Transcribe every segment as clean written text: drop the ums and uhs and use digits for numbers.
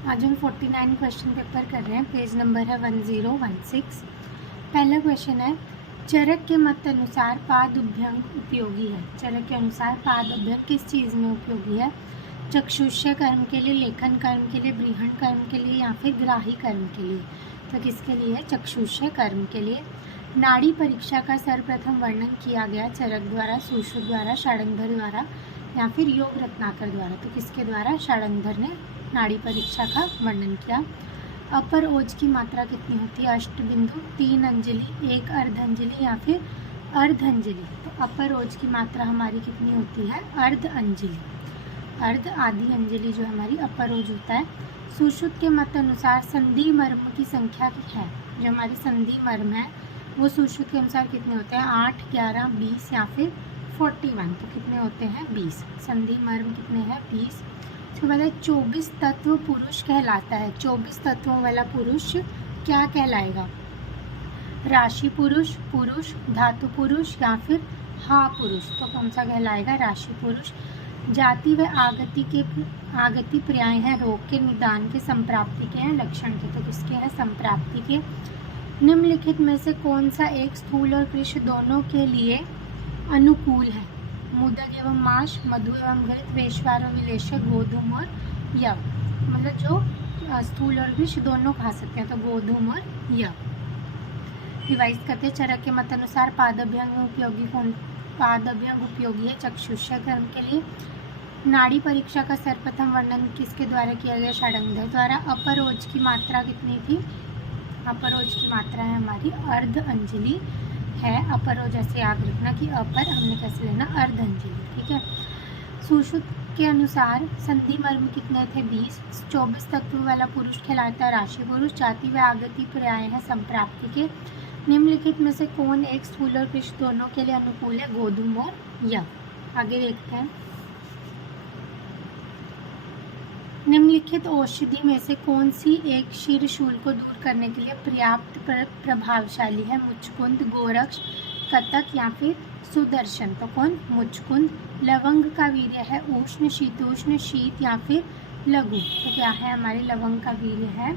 आज हम 49 question paper कर रहे हैं। पेज नंबर है 1016। पहला क्वेश्चन है, चरक के मत अनुसार पाद उभयंग उपयोगी है। चरक के अनुसार पाद उभयंग किस चीज़ में उपयोगी है? चक्षुष्य कर्म के लिए, लेखन कर्म के लिए, ब्रीहण कर्म के लिए या फिर ग्राही कर्म के लिए। तो किसके लिए है? चक्षुष्य कर्म के लिए। नाड़ी परीक्षा का सर्वप्रथम वर्णन किया गया चरक द्वारा, सुश्रुत द्वारा, षडंगर द्वारा या फिर योग रत्नाकर द्वारा। तो किसके द्वारा? षडंगर ने नाड़ी परीक्षा का वर्णन किया। अपर ओज की मात्रा कितनी होती है? अष्टबिंदु, 3 अंजलि, 1 अर्धांजलि या फिर अर्धांजलि। तो अपर ओज की मात्रा हमारी कितनी होती है? अर्ध अंजलि। अर्ध आधी अंजलि जो हमारी अपर ओज होता है। सुश्रुत के मत अनुसार संधि मर्म की संख्या है, जो हमारी संधि मर्म है वो सुश्रुत के अनुसार कितने होते हैं? 8, 11, 20 या फिर 41। तो कितने होते हैं? 20। संधि मर्म कितने हैं? 20। इसके बाद 24 तत्व पुरुष कहलाता है। 24 तत्वों वाला पुरुष क्या कहलाएगा? राशि पुरुष, पुरुष, धातु पुरुष या फिर हा पुरुष। तो कौन सा कहलाएगा? राशि पुरुष। जाति व आगति पर्याय हैं रोग के, निदान के, संप्राप्ति के हैं, लक्षण के। तो किसके हैं? संप्राप्ति के। निम्नलिखित में से कौन सा एक स्थूल और कृष्ण दोनों के लिए अनुकूल है? मुदक एवं मांस, मधु एवं घृत, वेश्वार और विलेशक, गोधूम और यव। मतलब जो स्थूल और विष दोनों खा सकते हैं, तो गोधूम और यव। रिवाइज करते हैं। चरक के मत अनुसार पादभ्यंग उपयोगी कौन? पादभ्यंग उपयोगी है चक्षुष्य कर्म के लिए। नाड़ी परीक्षा का सर्वप्रथम वर्णन किसके द्वारा किया गया? षडंगर द्वारा। अपर ओज की मात्रा कितनी थी? अपर ओज की मात्रा है हमारी अर्ध अंजलि है। अपर ओज ऐसे याद रखना कि अपर हमने कैसे लेना? अर्ध अंजलि। ठीक है। सुश्रुत के अनुसार संधि मर्म कितने थे? 20। 24 तत्व वाला पुरुष कहलाता है राशि पुरुष। जाति व आगति पर्याय है संप्राप्ति के। निम्नलिखित में से कौन एक स्थूल और कृष्ण दोनों के लिए अनुकूल है? गोधूम और यव। आगे देखते हैं। निम्नलिखित औषधि में से कौन सी एक क्षीर शूल को दूर करने के लिए पर्याप्त प्रभावशाली है? मुचकुंद, गोरक्ष, कतक या फिर सुदर्शन। तो कौन? मुचकुंद। लवंग का वीर्य है उष्ण, शीतोष्ण, शीत या फिर लघु। तो क्या है हमारे? लवंग का वीर्य है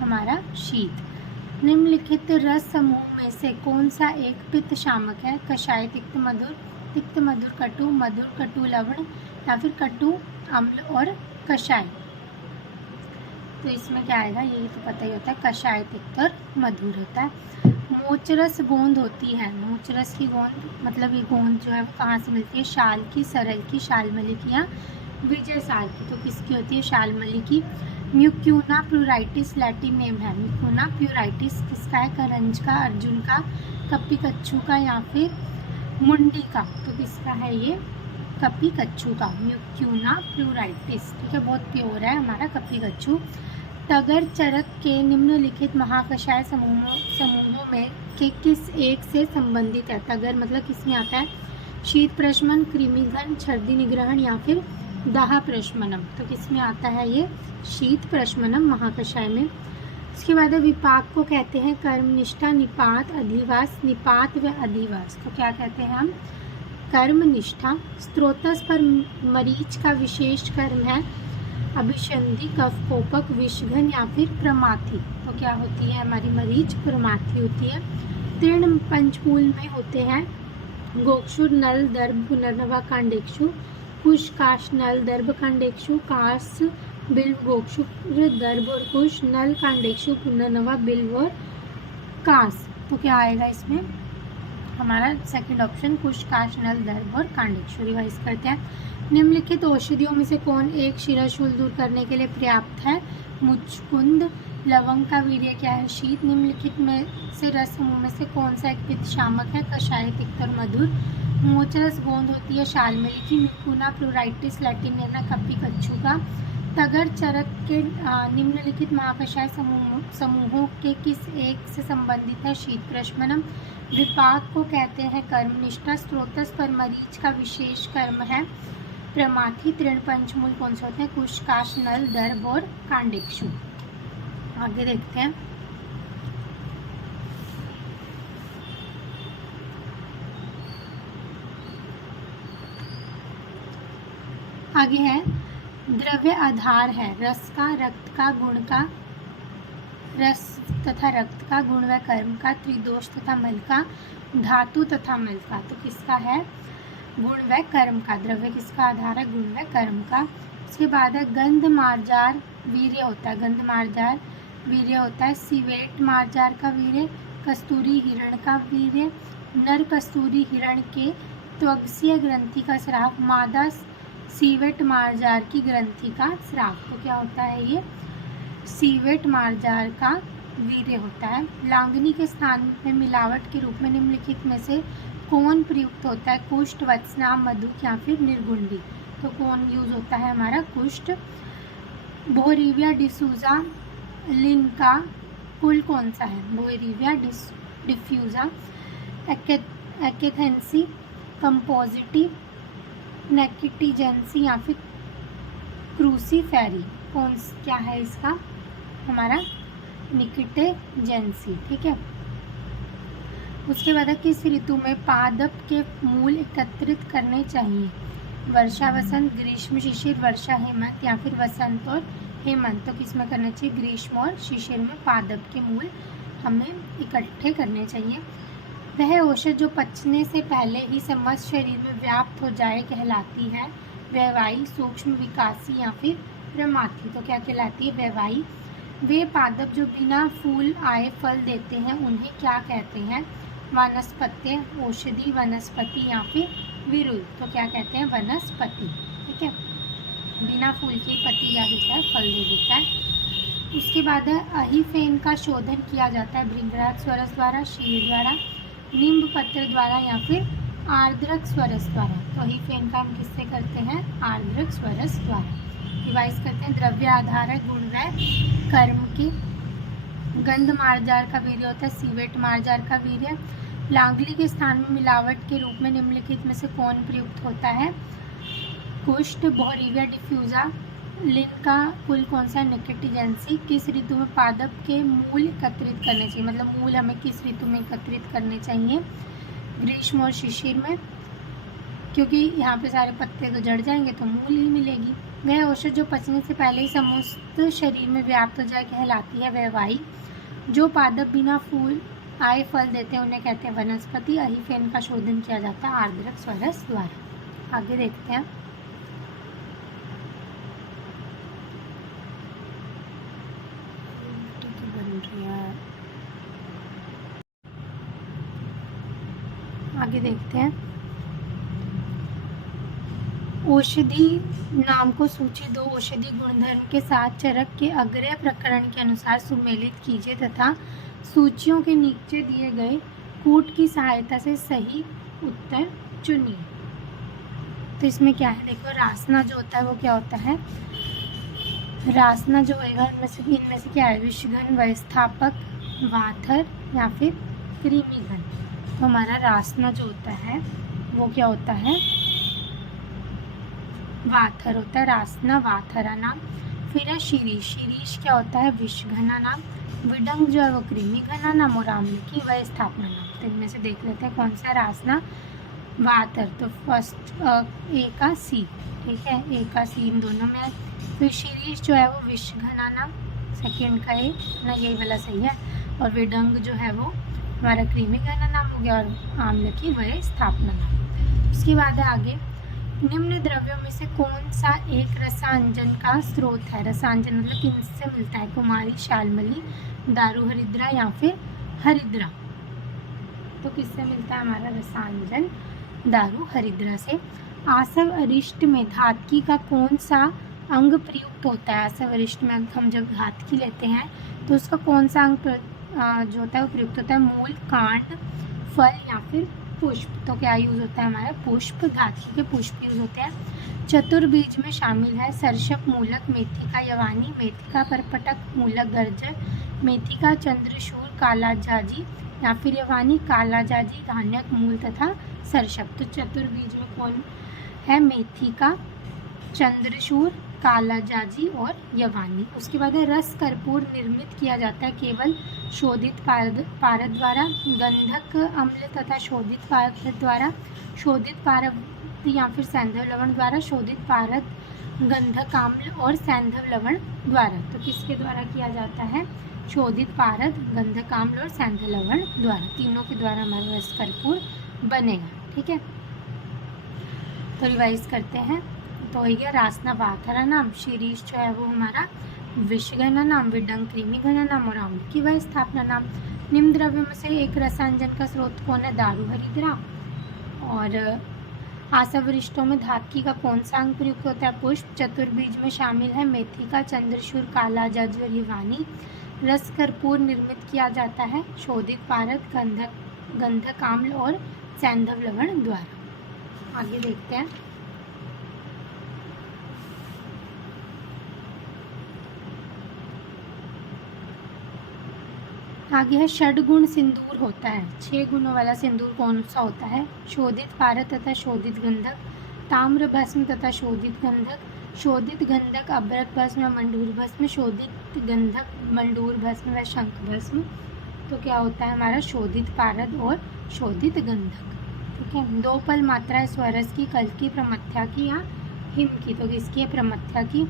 हमारा शीत। निम्नलिखित रस समूह में से कौन सा एक पित्त शामक है? कषाय, तिक्त मधुर, तिक्त मधुर कटु, मधुर कटु लवण या फिर कटु अम्ल और कषाय। तो इसमें क्या आएगा? यही तो पता ही होता है, कषाय, तिक्त और मधुर होता है। मोचरस गोंद होती है। मोचरस की गोंद मतलब ये गोंद जो है वो कहाँ से मिलती है? शाल की, सरल की, शालमली की या विजय साल की। तो किसकी होती है? शालमली की। म्यूक्यूना प्लूराइटिस लैटिन नेम है। म्यूक्यूना प्लूराइटिस किसका है? करंज का, अर्जुन का, कप्पी कच्छू का या फिर मुंडी का। तो किसका है ये? कप्पी कच्छू का, म्यूक्यूना प्लूराइटिस। ठीक है, बहुत प्योर है हमारा कप्पी कच्छू। तगर चरक के निम्नलिखित महाकषाय समूहों में के किस एक से संबंधित है? तगर मतलब किस में आता है? शीत प्रशमन, कृमिघन, छर्दी निग्रहण या फिर दाह प्रशमनम। तो किस में आता है ये? शीत प्रशमनम महाकषाय में। इसके बाद विपाक को कहते हैं कर्मनिष्ठा, निपात, अधिवास, निपात व अधिवास। तो क्या कहते हैं हम? कर्मनिष्ठा। स्त्रोतस पर मरीच का विशेष कर्म है अभिसंधि, कफ, कोपक, विषघन या फिर प्रमाथि। तो क्या होती है हमारी? मरीच प्रमाथि होती है। तीर्ण पंचमूल में होते हैं गोक्षुर, नल, दर्भ, पुनर्नवा, कांडेक्षु, कुश, काश, नल, दर्भ, कांडेक्षु, कास, बिल्व, गोक्षुर, दर्भ और कुश, नल, कांडेक्षु, पुनर्नवा, बिल्व और कास। तो क्या आएगा इसमें हमारा? सेकंड ऑप्शन, कुश, काश, नल, दर्भ और कांडेक्षु। रिवाइज करते हैं। निम्नलिखित औषधियों में से कौन एक शिराशूल दूर करने के लिए पर्याप्त है? मुचकुंद। लवंग का वीर्य क्या है? शीत। निम्नलिखित में से रस समूह में से कौन सा एक पित्त शामक है? कषाय, तिक्त और मधुर। मोचरस गोंद होती है शालमली की। म्यूक्यूना प्लूराइटिस लैटिन नेम है कप्पी कच्छू का। तगर चरक के निम्नलिखित महाकषाय समूहों के किस एक से संबंधित है? शीत प्रशमनम। विपाक को कहते हैं कर्मनिष्ठा। स्त्रोतस पर मरीच का विशेष कर्म है प्रमाथि। तृण पंचमूल कौन से होते हैं? कुश, काश, नल, दर्भ और कांडेक्षु। आगे देखते हैं। आगे है द्रव्य आधार है रस का, रक्त का, गुण का, रस तथा रक्त का, गुण व कर्म का, त्रिदोष तथा मल का, धातु तथा मल का। तो किसका है? गुण व कर्म का। द्रव्य किसका आधार है? गुण व कर्म का। उसके बाद है गंध मार्जार वीर्य होता है, गंध मार्जार वीर्य होता है। सिवेट मार्जार का वीर्य, कस्तूरी हिरण का वीर्य, नर कस्तूरी हिरण के त्वगसीय ग्रंथि का स्राव, मादा सीवेट मार्जार की ग्रंथि का स्राव। तो क्या होता है ये? सीवेट मार्जार का वीर्य होता है। लांगनी के स्थान में मिलावट के रूप में निम्नलिखित में से कौन प्रयुक्त होता है? कुष्ठ, वत्सना, मधुक या फिर निर्गुंडी। तो कौन यूज होता है हमारा? कुष्ठ। बोरीविया डिफ्यूजा लिन का कुल कौन सा है? बोरीविया डिफ्यूजा, एक्केथेंसी, कंपोजिटिव, नेकिटिजेंसी या फिर क्रूसीफेरी। कौन क्या है इसका? हमारा निकिटेजेंसी। ठीक है। उसके बाद किस ऋतु में पादप के मूल एकत्रित करने चाहिए? वर्षा वसंत, ग्रीष्म शिशिर, वर्षा हेमंत या फिर वसंत और हेमंत। तो किस में करना चाहिए? ग्रीष्म और शिशिर में पादप के मूल हमें इकट्ठे करने चाहिए। वह औषध जो पचने से पहले ही समस्त शरीर में व्याप्त हो जाए कहलाती है वैवाही, सूक्ष्म विकासी या फिर प्रमाथी। तो क्या कहलाती है? वैवाही। वे पादप जो बिना फूल आए फल देते हैं उन्हें क्या कहते हैं? वनस्पति, औषधि, वनस्पति या फिर विरुल। तो क्या कहते हैं? वनस्पति। ठीक है। बिना फूल की पत्ती क्या देता है? फल दे देता है। उसके बाद है अहिफेन का शोधन किया जाता है भृंगराज स्वरस द्वारा, शीर द्वारा, नींब पत्र द्वारा या फिर आर्द्रक स्वरस द्वारा। तो अहिफेन का हम किससे करते हैं? आर्द्रक स्वरस द्वारा। रिवाइज करते हैं। द्रव्य आधार है गुण व कर्म की। गंध मार्जार का वीर्य होता है, सीवेट मार्जार का वीर्य। लांगली के स्थान में मिलावट के रूप में निम्नलिखित में से कौन प्रयुक्त होता है? कुष्ठ। बोरीविया डिफ्यूजा लिन का कुल कौन सा? निकिटिजेंसी। किस ऋतु में पादप के मूल एकत्रित करने चाहिए? मतलब मूल हमें किस ऋतु में एकत्रित करने चाहिए? ग्रीष्म और शिशिर में, क्योंकि यहाँ पे सारे पत्ते तो जड़ जाएंगे तो मूल ही मिलेगी। वह औषध जो पचने से पहले ही समस्त शरीर में व्याप्त हो जाए कहलाती है वैवाही। जो पादप बिना फूल आए फल देते हैं उन्हें कहते हैं वनस्पति। अहिफेन का शोधन किया जाता है आर्द्रक स्वरस द्वारा। आगे देखते हैं। आगे देखते हैं। औषधि नाम को सूची दो औषधि गुणधर्म के साथ चरक के अग्रय प्रकरण के अनुसार सुमेलित कीजिए तथा सूचियों के नीचे दिए गए कूट की सहायता से सही उत्तर चुनिए। तो इसमें क्या है? देखो, रासना जो होता है वो क्या होता है? रासना जो होएगा इनमें से क्या है? विषघन, व्यवस्थापक, वाथर या फिर कृमिघन। तो हमारा रासना जो होता है वो क्या होता है? वाथर होता है। रासना वाथरा नाम। फिर है शिरीष। शिरीष क्या होता है? विषघना नाम। विडंग जो है वो कृमिघना नाम और आम्लकी व्यवस्थापना नाम। तो इनमें से देख लेते हैं कौन सा? रासना वाथर। तो फर्स्ट ए का सी। ठीक है, ए का सी इन दोनों में है। फिर शिरीष जो है वो विषघना नाम, सेकेंड का ए ना, यही वाला सही है। और विडंग जो है वो हमारा कृमिघना नाम हो गया और आम्लकी व्यवस्थापना नाम। उसके बाद है आगे, निम्न द्रव्यों में से कौन सा एक रसांजन का स्रोत है? रसांजन मतलब किससे मिलता है? कुमारी, शालमली, दारू हरिद्रा या फिर हरिद्रा। तो किससे मिलता है हमारा रसांजन? दारू हरिद्रा से। आसव अरिष्ट में धातकी का कौन सा अंग प्रयुक्त होता है? आसव अरिष्ट में हम जब धातकी लेते हैं तो उसका कौन सा अंग जो होता है वो प्रयुक्त होता है? मूल, कांड, फल या फिर पुष्प। तो क्या यूज होता है हमारा? पुष्प। धातकी के पुष्प यूज होते हैं। चतुर्बीज में शामिल है सरसप मूलक, मेथी का यवानी, मेथी का परपटक मूलक गर्जर, मेथी का चंद्रशूर, काला जाजी या फिर यवानी, काला जाजी, धान्यक मूल तथा सरसप। तो चतुर्बीज में कौन है? मेथी का, चंद्रशूर, काला जाजी और यवानी। उसके बाद है रस कर्पूर निर्मित किया जाता है केवल शोधित पारद द्वारा, गंधक अम्ल तथा शोधित पारद द्वारा, शोधित पारद या फिर सैंधव लवण द्वारा, शोधित पारद गंधक आम्ल और सैंधव लवण द्वारा। तो किसके द्वारा किया जाता है? शोधित पारद, गंधक आम्ल और सैंधव लवण द्वारा, तीनों के द्वारा हमारा रस कर्पूर बनेगा। ठीक है, तो रिवाइज करते हैं। तो हो गया रासना वाथरा नाम, शीरीष जो है वो हमारा विषघन नाम, विडंग कृमि घन नाम और आम्ल की वह स्थापना नाम। निम्न द्रव्यों में से एक रसांजन का स्रोत कौन है? दारू हरिद्रा। और आसवरिष्टों में धातकी का कौन सा अंग प्रयुक्त होता है? पुष्प। चतुर्बीज में शामिल है मेथी का, चंद्रशूर, काला जज और युवानी। रस कर्पूर निर्मित किया जाता है शोधित पारद, गंधक आम्ल और सैंधव लवण द्वारा। आगे देखते हैं। आगे है षडगुण सिंदूर होता है। 6 गुणों वाला सिंदूर कौन सा होता है? शोधित पारद तथा शोधित गंधक, ताम्र भस्म तथा शोधित गंधक, शोधित गंधक अभ्रक भस्म, मंडूर भस्म, शोधित गंधक मंडूर भस्म व शंख भस्म। तो क्या होता है हमारा? शोधित पारद और शोधित गंधक। ठीक है, 2 पल मात्रा है स्वरस की, कल की, प्रमथ्या की या हिम की। तो किसकी है? प्रमथ्या की।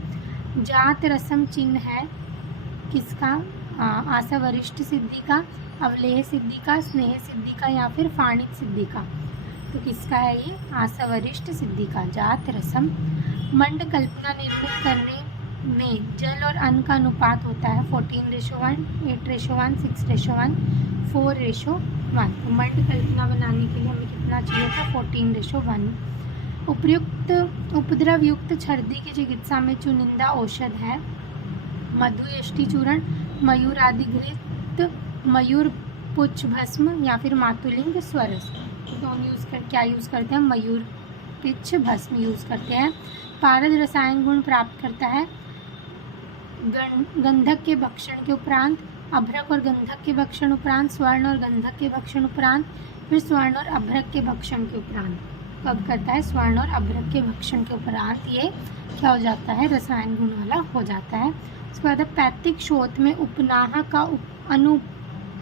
जात रसम चिन्ह है किसका? आसावरिष्ट सिद्धि का, अवलेह सिद्धि का, स्नेह सिद्धि का या फिर फाणित सिद्धि का। तो किसका है ये? आसावरिष्ट सिद्धि का। जात रसम। मंड कल्पना निर्मित करने में जल और अन्न का अनुपात होता है 14:1, 8:1, 6:1, 4:1। तो मंड कल्पना बनाने के लिए हमें कितना चाहिए था? 14:1। उपयुक्त उपद्रव युक्त छर्दी की चिकित्सा में चुनिंदा औषध है मधु यष्टि चूर्ण, मयूर आदि घृत, मयूर पुच्छ भस्म या फिर मातुलिंग स्वरस। तो हम क्या यूज़ करते हैं? मयूर पुच्छ भस्म यूज़ करते हैं। पारद रसायन गुण प्राप्त करता है गंधक के भक्षण के उपरांत, अभ्रक और गंधक के भक्षण उपरांत, स्वर्ण और गंधक के भक्षण उपरांत, फिर स्वर्ण और अभ्रक के भक्षण के उपरांत। कब करता है? स्वर्ण और अभ्रक के भक्षण के उपरांत ये क्या हो जाता है? रसायन गुण वाला हो जाता है। उसके बाद पैतिक शोथ में उपनाह का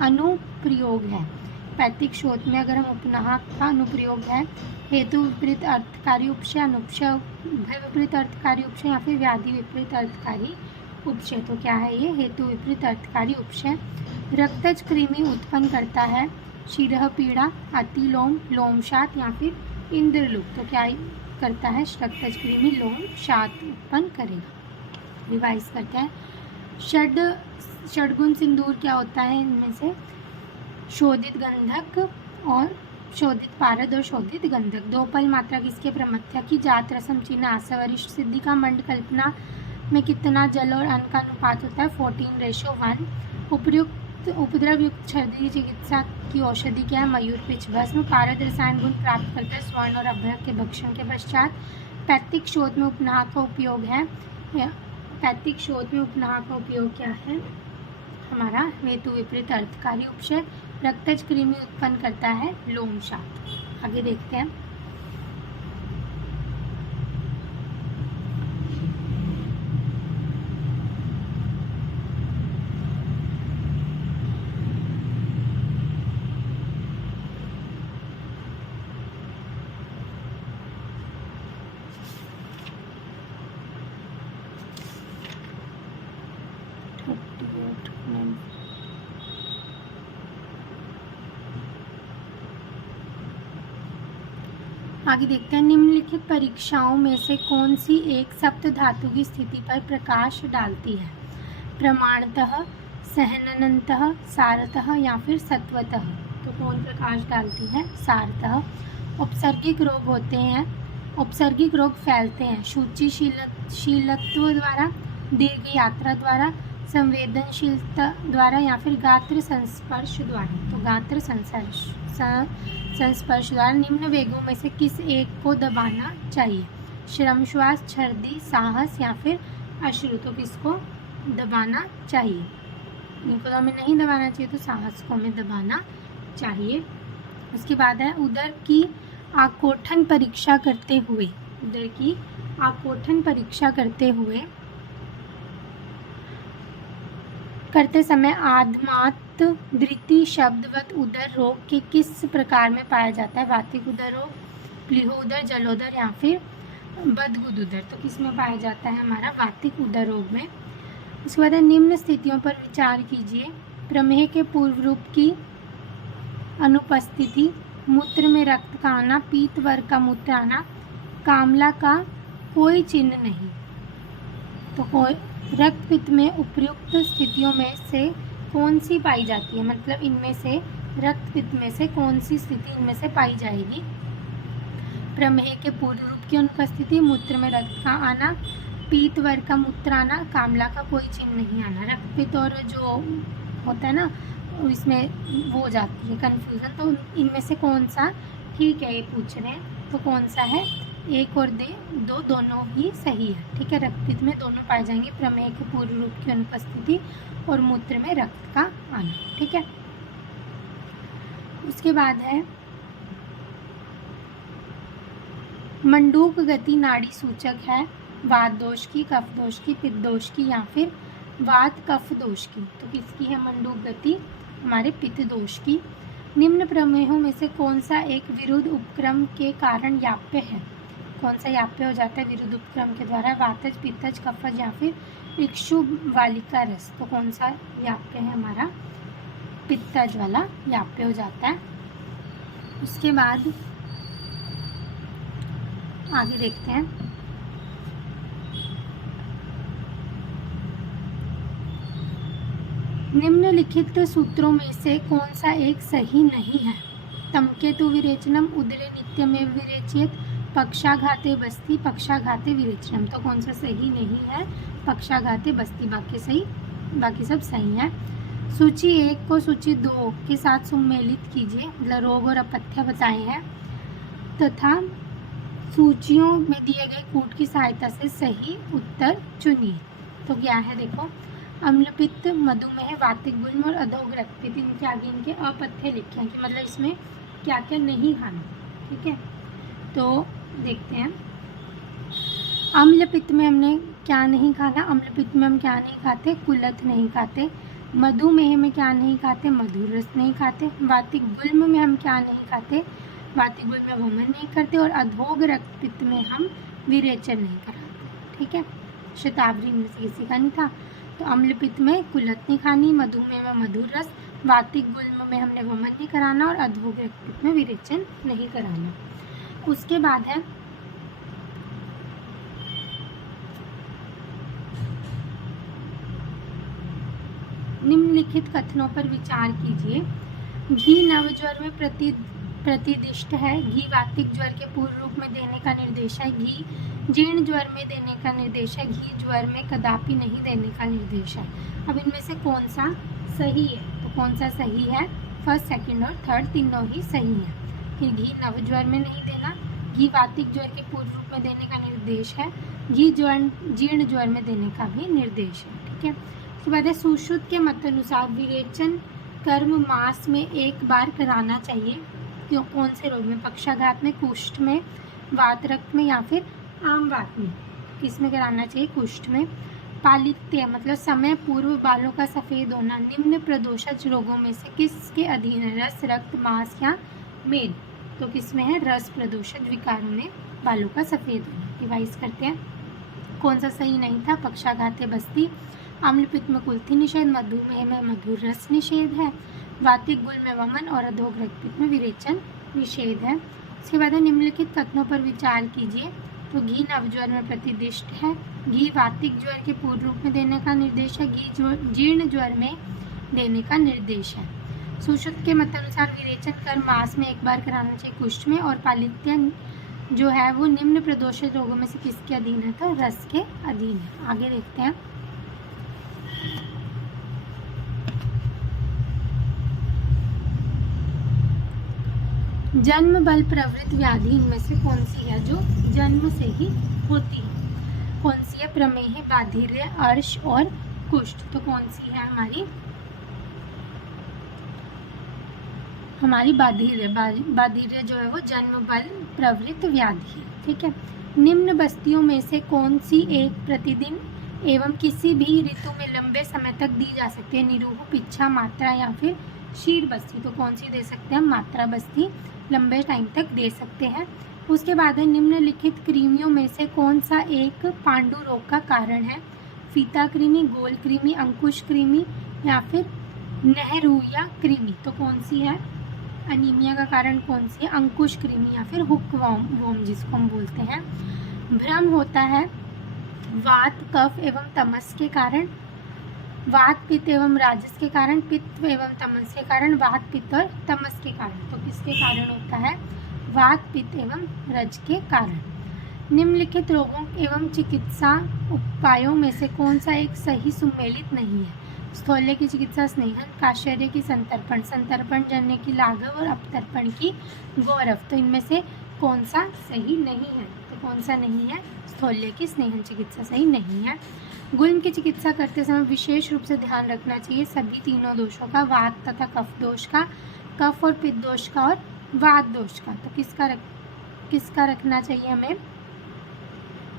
अनुप्रयोग है। पैतिक शोथ में अगर हम उपनाह का अनुप्रयोग है, हेतु विपरीत अर्थकारी उपशय, अनुपशय, उभय विपरीत अर्थकारी उपशय या फिर व्याधि विपरीत अर्थकारी उपशय। तो क्या है ये? हेतु विपरीत अर्थकारी उपशय। रक्तज कृमि उत्पन्न करता है शिरह पीड़ा, अतिलोम, लोमशात या फिर इंद्रलुक। तो क्या करता है? रक्तज कृमि लोमशात उत्पन्न करेगा। रिवाइज करते हैं। षडगुण सिंदूर क्या होता है? इनमें से शोधित गंधक और शोधित पारद और शोधित गंधक। 2 पल मात्रा किसके? प्रमथ्या की। जात रसम चिन्ह आसावरिष्ट सिद्धि का। मंड कल्पना में कितना जल और अन्न का अनुपात होता है? 14:1। उपयुक्त उपद्रव युक्त छर्दी की चिकित्सा की औषधि क्या है? मयूर पिच भस्म। पारद रसायन गुण प्राप्त करता है स्वर्ण और अभ्रक के भक्षण के पश्चात। पैतिक शोध में उपनाह का उपयोग है। पैतिक शोध में उपनाह का उपयोग क्या है हमारा? हेतु विपरीत अर्थकारी उपशय। रक्तज कृमि उत्पन्न करता है लोमशात। आगे देखते हैं। आगे देखते हैं। निम्नलिखित परीक्षाओं में से कौन सी एक सप्त धातु की स्थिति पर प्रकाश डालती है? प्रमाणतः, सहननतः, सारतः या फिर सत्वतः। तो कौन प्रकाश डालती है? सारतः। औपसर्गिक रोग होते हैं, औपसर्गिक रोग फैलते हैं सूचिशीलत्व द्वारा, दीर्घ यात्रा द्वारा, संवेदनशीलता द्वारा या फिर गात्र संस्पर्श द्वारा। तो गात्र संस्पर्श द्वारा। निम्न वेगों में से किस एक को दबाना चाहिए? श्रम श्वास, छर्दी, साहस या फिर अश्रु। तो किसको दबाना चाहिए? इनको तो हमें नहीं दबाना चाहिए, तो साहस को हमें दबाना चाहिए। उसके बाद है उदर की आकोठन परीक्षा करते हुए, उदर की आकोठन परीक्षा करते समय आधमात धृति शब्दवत उदर रोग के किस प्रकार में पाया जाता है? वातिक उदर रोग, प्लीहोदर, जलोदर या फिर बदगुद उदर, तो किसमें पाया जाता है हमारा वातिक उदर रोग में। उसके बाद है निम्न स्थितियों पर विचार कीजिए। प्रमेह के पूर्व रूप की अनुपस्थिति, मूत्र में रक्त का आना, पीत वर्ग का मूत्र आना, कामला का कोई चिन्ह नहीं। तो कोई रक्त पित्त में उपर्युक्त स्थितियों में से कौन सी पाई जाती है, मतलब इनमें से रक्त पित्त में से कौन सी स्थिति इनमें से पाई जाएगी। प्रमेह के पूर्व रूप की अनुपस्थिति, मूत्र में रक्त का आना, पीत वर्ग का मूत्र आना, कामला का कोई चिन्ह नहीं आना। रक्त पित्त और जो होता है ना इसमें वो हो जाती है कन्फ्यूज़न, तो इनमें से कौन सा ठीक है ये पूछ रहे हैं, तो कौन सा है, एक और दो दोनों ही सही है। ठीक है, रक्त पित्त में दोनों पाए जाएंगे, प्रमेह के पूर्व रूप की अनुपस्थिति और मूत्र में रक्त का आना। ठीक है, उसके बाद है मंडूक गति नाड़ी सूचक है वात दोष की, कफ दोष की, पित्त दोष की या फिर वात कफ दोष की। तो किसकी है मंडूक गति, हमारे पित्त दोष की। निम्न प्रमेहों में से कौन सा एक विरुद्ध उपक्रम के कारण याप्य है, कौन सा याप्य हो जाता है विरुद्ध उपक्रम के द्वारा, वातज, पित्तज, कफज या फिर इक्षु वालिका रस। तो कौन सा याप्य है हमारा, पित्तज वाला याप्य हो जाता है। उसके बाद आगे देखते हैं, निम्नलिखित सूत्रों में से कौन सा एक सही नहीं है। तमकेतु विरेचनम उदरे नित्यमेव विरेचयेत, पक्षाघाते बस्ती, पक्षाघाते विरेचनम। तो कौन सा सही नहीं है, पक्षाघाते बस्ती, बाकी सब सही है। सूची 1 को सूची 2 के साथ सम्मिलित कीजिए, मतलब रोग और अपथ्य बताए हैं तथा सूचियों में दिए गए कूट की सहायता से सही उत्तर चुनिए। तो क्या है देखो, अम्लपित्त, मधुमेह, वातिक गुल्म और अधोग रक्तपित्त, इनके आगे इनके अपथ्य लिखे हैं कि मतलब इसमें क्या क्या नहीं खाना। ठीक है, तो देखते हैं अम्लपित्त में हमने क्या नहीं खाना, अम्लपित्त में हम क्या नहीं खाते, कुलथ नहीं खाते। मधुमेह में क्या नहीं खाते, मधुर रस नहीं खाते। वातिक गुल्म में हम क्या नहीं खाते, वातिक गुल्म में वमन नहीं करते। और अधोग रक्तपित्त में हम विरेचन नहीं कराते। ठीक है, शतावरी में से किसी का नहीं था। तो अम्लपित्त में कुलथ नहीं खानी, मधुमेह में मधुर रस, वातिक गुल्म में हमने वमन नहीं कराना और अधोग रक्तपित्त में विरेचन नहीं कराना। उसके बाद है निम्नलिखित कथनों पर विचार कीजिए। घी नवज्वर में प्रतिदिष्ट है, घी वातिक ज्वर के पूर्व रूप में देने का निर्देश है, घी जीर्ण ज्वर में देने का निर्देश है, घी ज्वर में कदापि नहीं देने का निर्देश है। अब इनमें से कौन सा सही है, तो कौन सा सही है, फर्स्ट, सेकंड और थर्ड तीनों ही सही है। फिर घी नवज्वर में नहीं देना, घी वातिक ज्वर के पूर्व रूप में देने का निर्देश है, घी जीर्ण ज्वर में देने का भी निर्देश है। ठीक है, उसके बाद है सुश्रुत के मत अनुसार विरेचन कर्म मास में एक बार कराना चाहिए। क्यों, कौन से रोग में, पक्षाघात में, कुष्ठ में, वात रक्त में या फिर आम वात में। किस में कराना चाहिए, कुष्ठ में। पालित्य मतलब समय पूर्व बालों का सफ़ेद होना निम्न प्रदोषज रोगों में से किसके अधीन है, रस, रक्त, मांस या मेद। तो किस में है, रस प्रदोषज विकारों में बालों का सफ़ेद होना। रिवाइज करते हैं, कौन सा सही नहीं था, पक्षाघाते बस्ती, अम्लपित्त में कुल्थी निषेध, मधुमेह में मधुर रस निषेध है, वातिक गुल में वमन और अधोग रक्तपित्त में विरेचन निषेध है। उसके बाद है निम्नलिखित कथनों पर विचार कीजिए। तो घी नवज्वर में प्रतिदिष्ट है, घी वातिक ज्वर के पूर्व रूप में देने का निर्देश है, घी जीर्ण ज्वर में देने का निर्देश है। सुश्रुत के मत अनुसार विरेचन कर मास में एक बार कराना चाहिए, कुष्ठ में। और पालित्य जो है वो निम्न प्रदोषित रोगों में से किसके अधीन है, तो रस के अधीन है। आगे देखते हैं, जन्म बल प्रवृत्त व्याधि इनमें से कौन सी है जो जन्म से ही होती है, कौन सी है, प्रमेह, बाधिर्य, अर्श और कुष्ठ। तो कौन सी है हमारी बाधिर्य जो है वो जन्म बल प्रवृत्त व्याधि है। ठीक है, निम्न बस्तियों में से कौन सी एक प्रतिदिन एवं किसी भी ऋतु में लंबे समय तक दी जा सकती है, निरूह, पिच्छा, मात्रा या फिर शीर बस्ती। तो कौन सी दे सकते हैं, मात्रा बस्ती लंबे टाइम तक दे सकते हैं। उसके बाद है निम्नलिखित कृमियों में से कौन सा एक पांडु रोग का कारण है? फीता कृमि, गोल कृमि, अंकुश कृमि या फिर नेहरूया कृमि। तो कौन सी है? अनीमिया का कारण कौन सी है? अंकुश कृमि या फिर हुक वॉर्म जिसको हम बोलते हैं। भ्रम होता है वात, कफ एवं तमस के कारण, वात, पित्त एवं राजस के कारण, पित्त एवं तमस के कारण, वात, पित्त और तमस के कारण। तो किसके कारण होता है? वात, पित्त एवं रज के कारण। निम्नलिखित रोगों एवं चिकित्सा उपायों में से कौन सा एक सही सुमेलित नहीं है? स्थौल्य की चिकित्सा स्नेहन, काशर्य की संतर्पण, संतर्पण जन्य की लाघव और अपतर्पण की गौरव। तो इनमें से कौन सा सही नहीं है? तो कौन सा नहीं है? स्थौल्य की स्नेहन चिकित्सा सही नहीं है। गुल्म की चिकित्सा करते समय विशेष रूप से ध्यान रखना चाहिए सभी तीनों दोषों का, वात तथा कफ दोष का, कफ और पित्त दोष का और वात दोष का। तो किसका रखना चाहिए हमें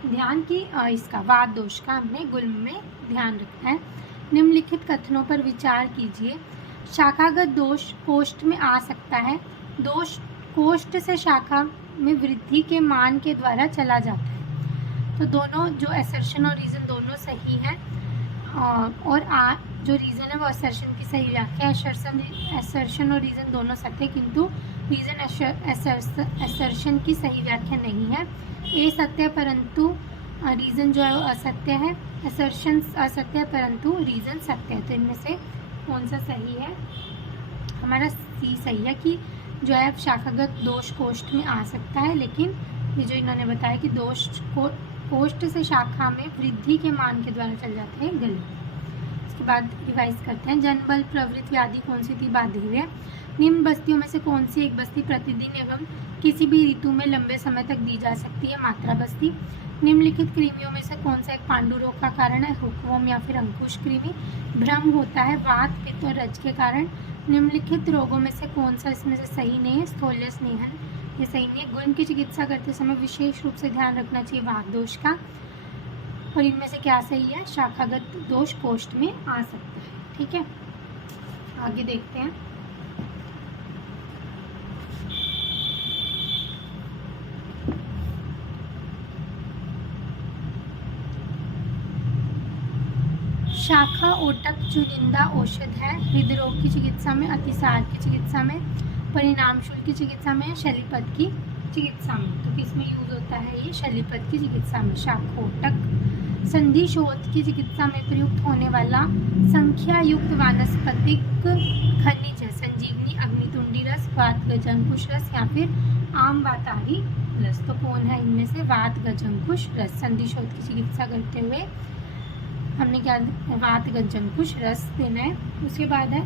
ध्यान की? इसका वात दोष का हमें गुल्म में ध्यान रखना है। निम्नलिखित कथनों पर विचार कीजिए। शाखागत दोष कोष्ठ में आ सकता है। दोष कोष्ठ से शाखा में वृद्धि के मान के द्वारा चला जाता है। तो दोनों जो असर्शन और रीज़न दोनों सही है, और जो रीज़न है वो असर्शन की सही व्याख्या है। असर्शन और रीज़न दोनों सत्य, किंतु रीज़न असर्शन की सही व्याख्या नहीं है। ए सत्य परंतु रीज़न जो है वो असत्य है, असर्शन असत्य परंतु रीज़न सत्य है। तो इनमें से कौन सा सही है? हमारा सी सही है कि जो है शाखागत दोष कोष्ठ में आ सकता है, लेकिन ये जो इन्होंने बताया कि दोष को कोष्ठ से शाखा में वृद्धि के मान के द्वारा चल जाते हैं, गलत। इसके बाद रिवाइज करते हैं। जनबल प्रवृत्ति व्याधि कौन सी थी? बाधिव्य। निम्न बस्तियों में से कौन सी एक बस्ती प्रतिदिन एवं किसी भी ऋतु में लंबे समय तक दी जा सकती है? मात्रा बस्ती। निम्नलिखित कृमियों में से कौन सा एक पांडु रोग का कारण है? हुकवॉर्म या फिर अंकुश कृमि। भ्रम होता है वात, पित्त और रज के कारण। निम्नलिखित रोगों में से कौन सा इसमें से सही नहीं है? स्थौल्य स्नेहन, ये सही नहीं है। गुल्म की चिकित्सा करते समय विशेष रूप से ध्यान रखना चाहिए वात दोष का। और इनमें से क्या सही है? शाखागत दोष कोष्ठ में आ सकता है। ठीक है, आगे देखते हैं। शाखा ओटक चुनिंदा औषध है हृदरोग की चिकित्सा में, अतिसार की चिकित्सा में, परिणाम शूल की चिकित्सा में, शलीपथ की चिकित्सा में। तो किसमें यूज होता है ये? शलीपथ की चिकित्सा में। शाखोटक संधि शोथ की चिकित्सा में प्रयुक्त होने वाला संख्या युक्त वानस्पतिक खनिज है संजीवनी, अग्नितुंडी रस, वात गजंकुश रस या फिर आम वातारी रस। तो कौन है इनमें से? वात गजंकुश रस। संधि शोथ की चिकित्सा करते हुए हमने क्या वात गजंकुश रस देना है। उसके बाद है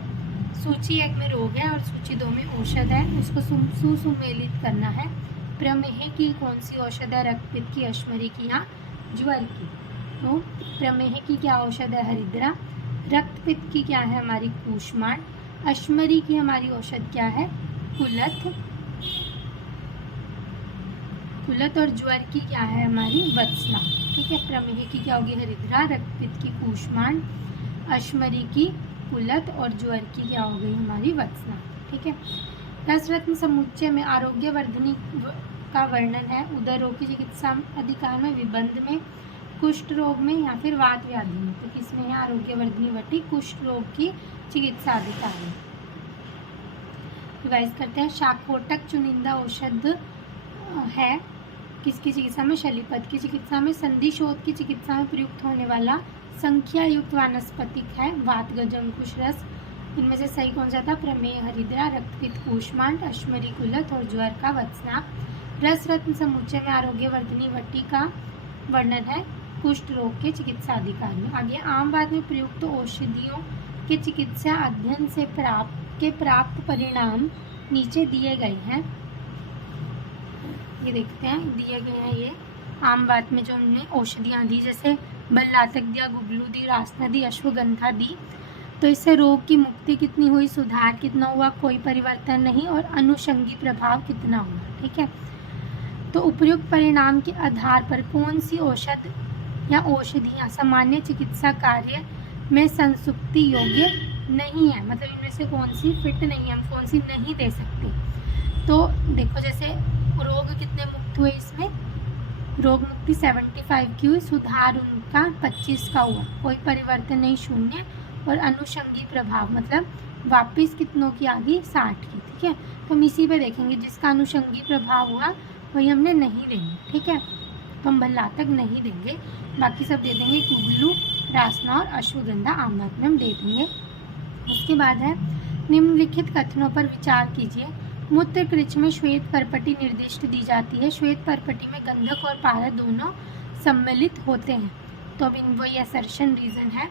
सूची 1 में रोग है और सूची 2 में औषध है, उसको सुसुमेलित करना है। प्रमेह की कौन सी औषध है? रक्तपित्त की, अश्मरी की या ज्वर की। तो प्रमेह की क्या औषध है? हरिद्रा। रक्तपित्त की क्या है? हमारी कूष्मांड। अश्मरी की हमारी औषध क्या है? कुलथ। कुलथ और ज्वर की क्या है? हमारी वत्सना। ठीक है, प्रमेह की क्या होगी? हरिद्रा। रक्तपित्त की कूष्मांड, अश्मरी की कुलथ और ज्वर की क्या हो गई? हमारी वत्सना। ठीक है, रसरत्न समुच्चय में आरोग्यवर्धनी का वर्णन है उदर रोग की चिकित्सा अधिकार में, विबंध में, कुष्ठ रोग में या फिर वात व्याधि में। तो किसमें है? आरोग्यवर्धनी वटी कुष्ठ रोग की चिकित्सा अधिकार में। रिवाइज करते हैं। शाखोटक चुनिंदा औषध है किसकी चिकित्सा में? शलीपथ की चिकित्सा में। संधि शोथ की चिकित्सा में प्रयुक्त होने वाला संख्या युक्त वानस्पतिक है वात गजंकुश रस। इनमें से सही कौन सा था? प्रमेय हरिद्रा, रक्तपित्त कूष्मांड, अश्मरी कुलथ और ज्वर का वत्सना। रस रत्न समुच्चय में आरोग्यवर्धनी वटी का वर्णन है कुष्ठ रोग के चिकित्सा अधिकार में। आगे आम बात में प्रयुक्त औषधियों के चिकित्सा अध्ययन से प्राप्त परिणाम नीचे दिए गए हैं। ये देखते हैं, दिए गए हैं ये आम बात में जो हमने औषधियाँ दी, जैसे बल्लातक दिया, गुगलू दी, रासना दी, अश्वगंधा दी। तो इससे रोग की मुक्ति कितनी हुई, सुधार कितना हुआ, कोई परिवर्तन नहीं, और अनुषंगी प्रभाव कितना हुआ। ठीक है, तो उपयुक्त परिणाम के आधार पर कौन सी औषध या औषधियाँ सामान्य चिकित्सा कार्य में संसुप्ति योग्य नहीं है, मतलब इनमें से कौन सी फिट नहीं है, हम कौन सी नहीं दे सकते। तो देखो, जैसे रोग कितने डेथ हुए इसमें, रोग मुक्ति 75 की हुई, सुधार उनका 25 का हुआ, कोई परिवर्तन नहीं, शून्य। और अनुषंगी प्रभाव मतलब वापिस कितनों की आ गई 60 की, ठीक है। तो हम इसी पे देखेंगे, जिसका अनुषंगी प्रभाव हुआ वही हमने नहीं देंगे, ठीक है। तो हम भल्लातक नहीं देंगे, बाकी सब दे देंगे, कुगलू, रासना और अश्वगंधा आम बात में हम दे देंगे। उसके बाद है निम्नलिखित कथनों पर विचार कीजिए। मूत्र कृच्छ में श्वेत परपटी निर्दिष्ट दी जाती है। श्वेत परपटी में गंधक और पारद दोनों सम्मिलित होते हैं। तो अब इन वही असर्शन रीजन है,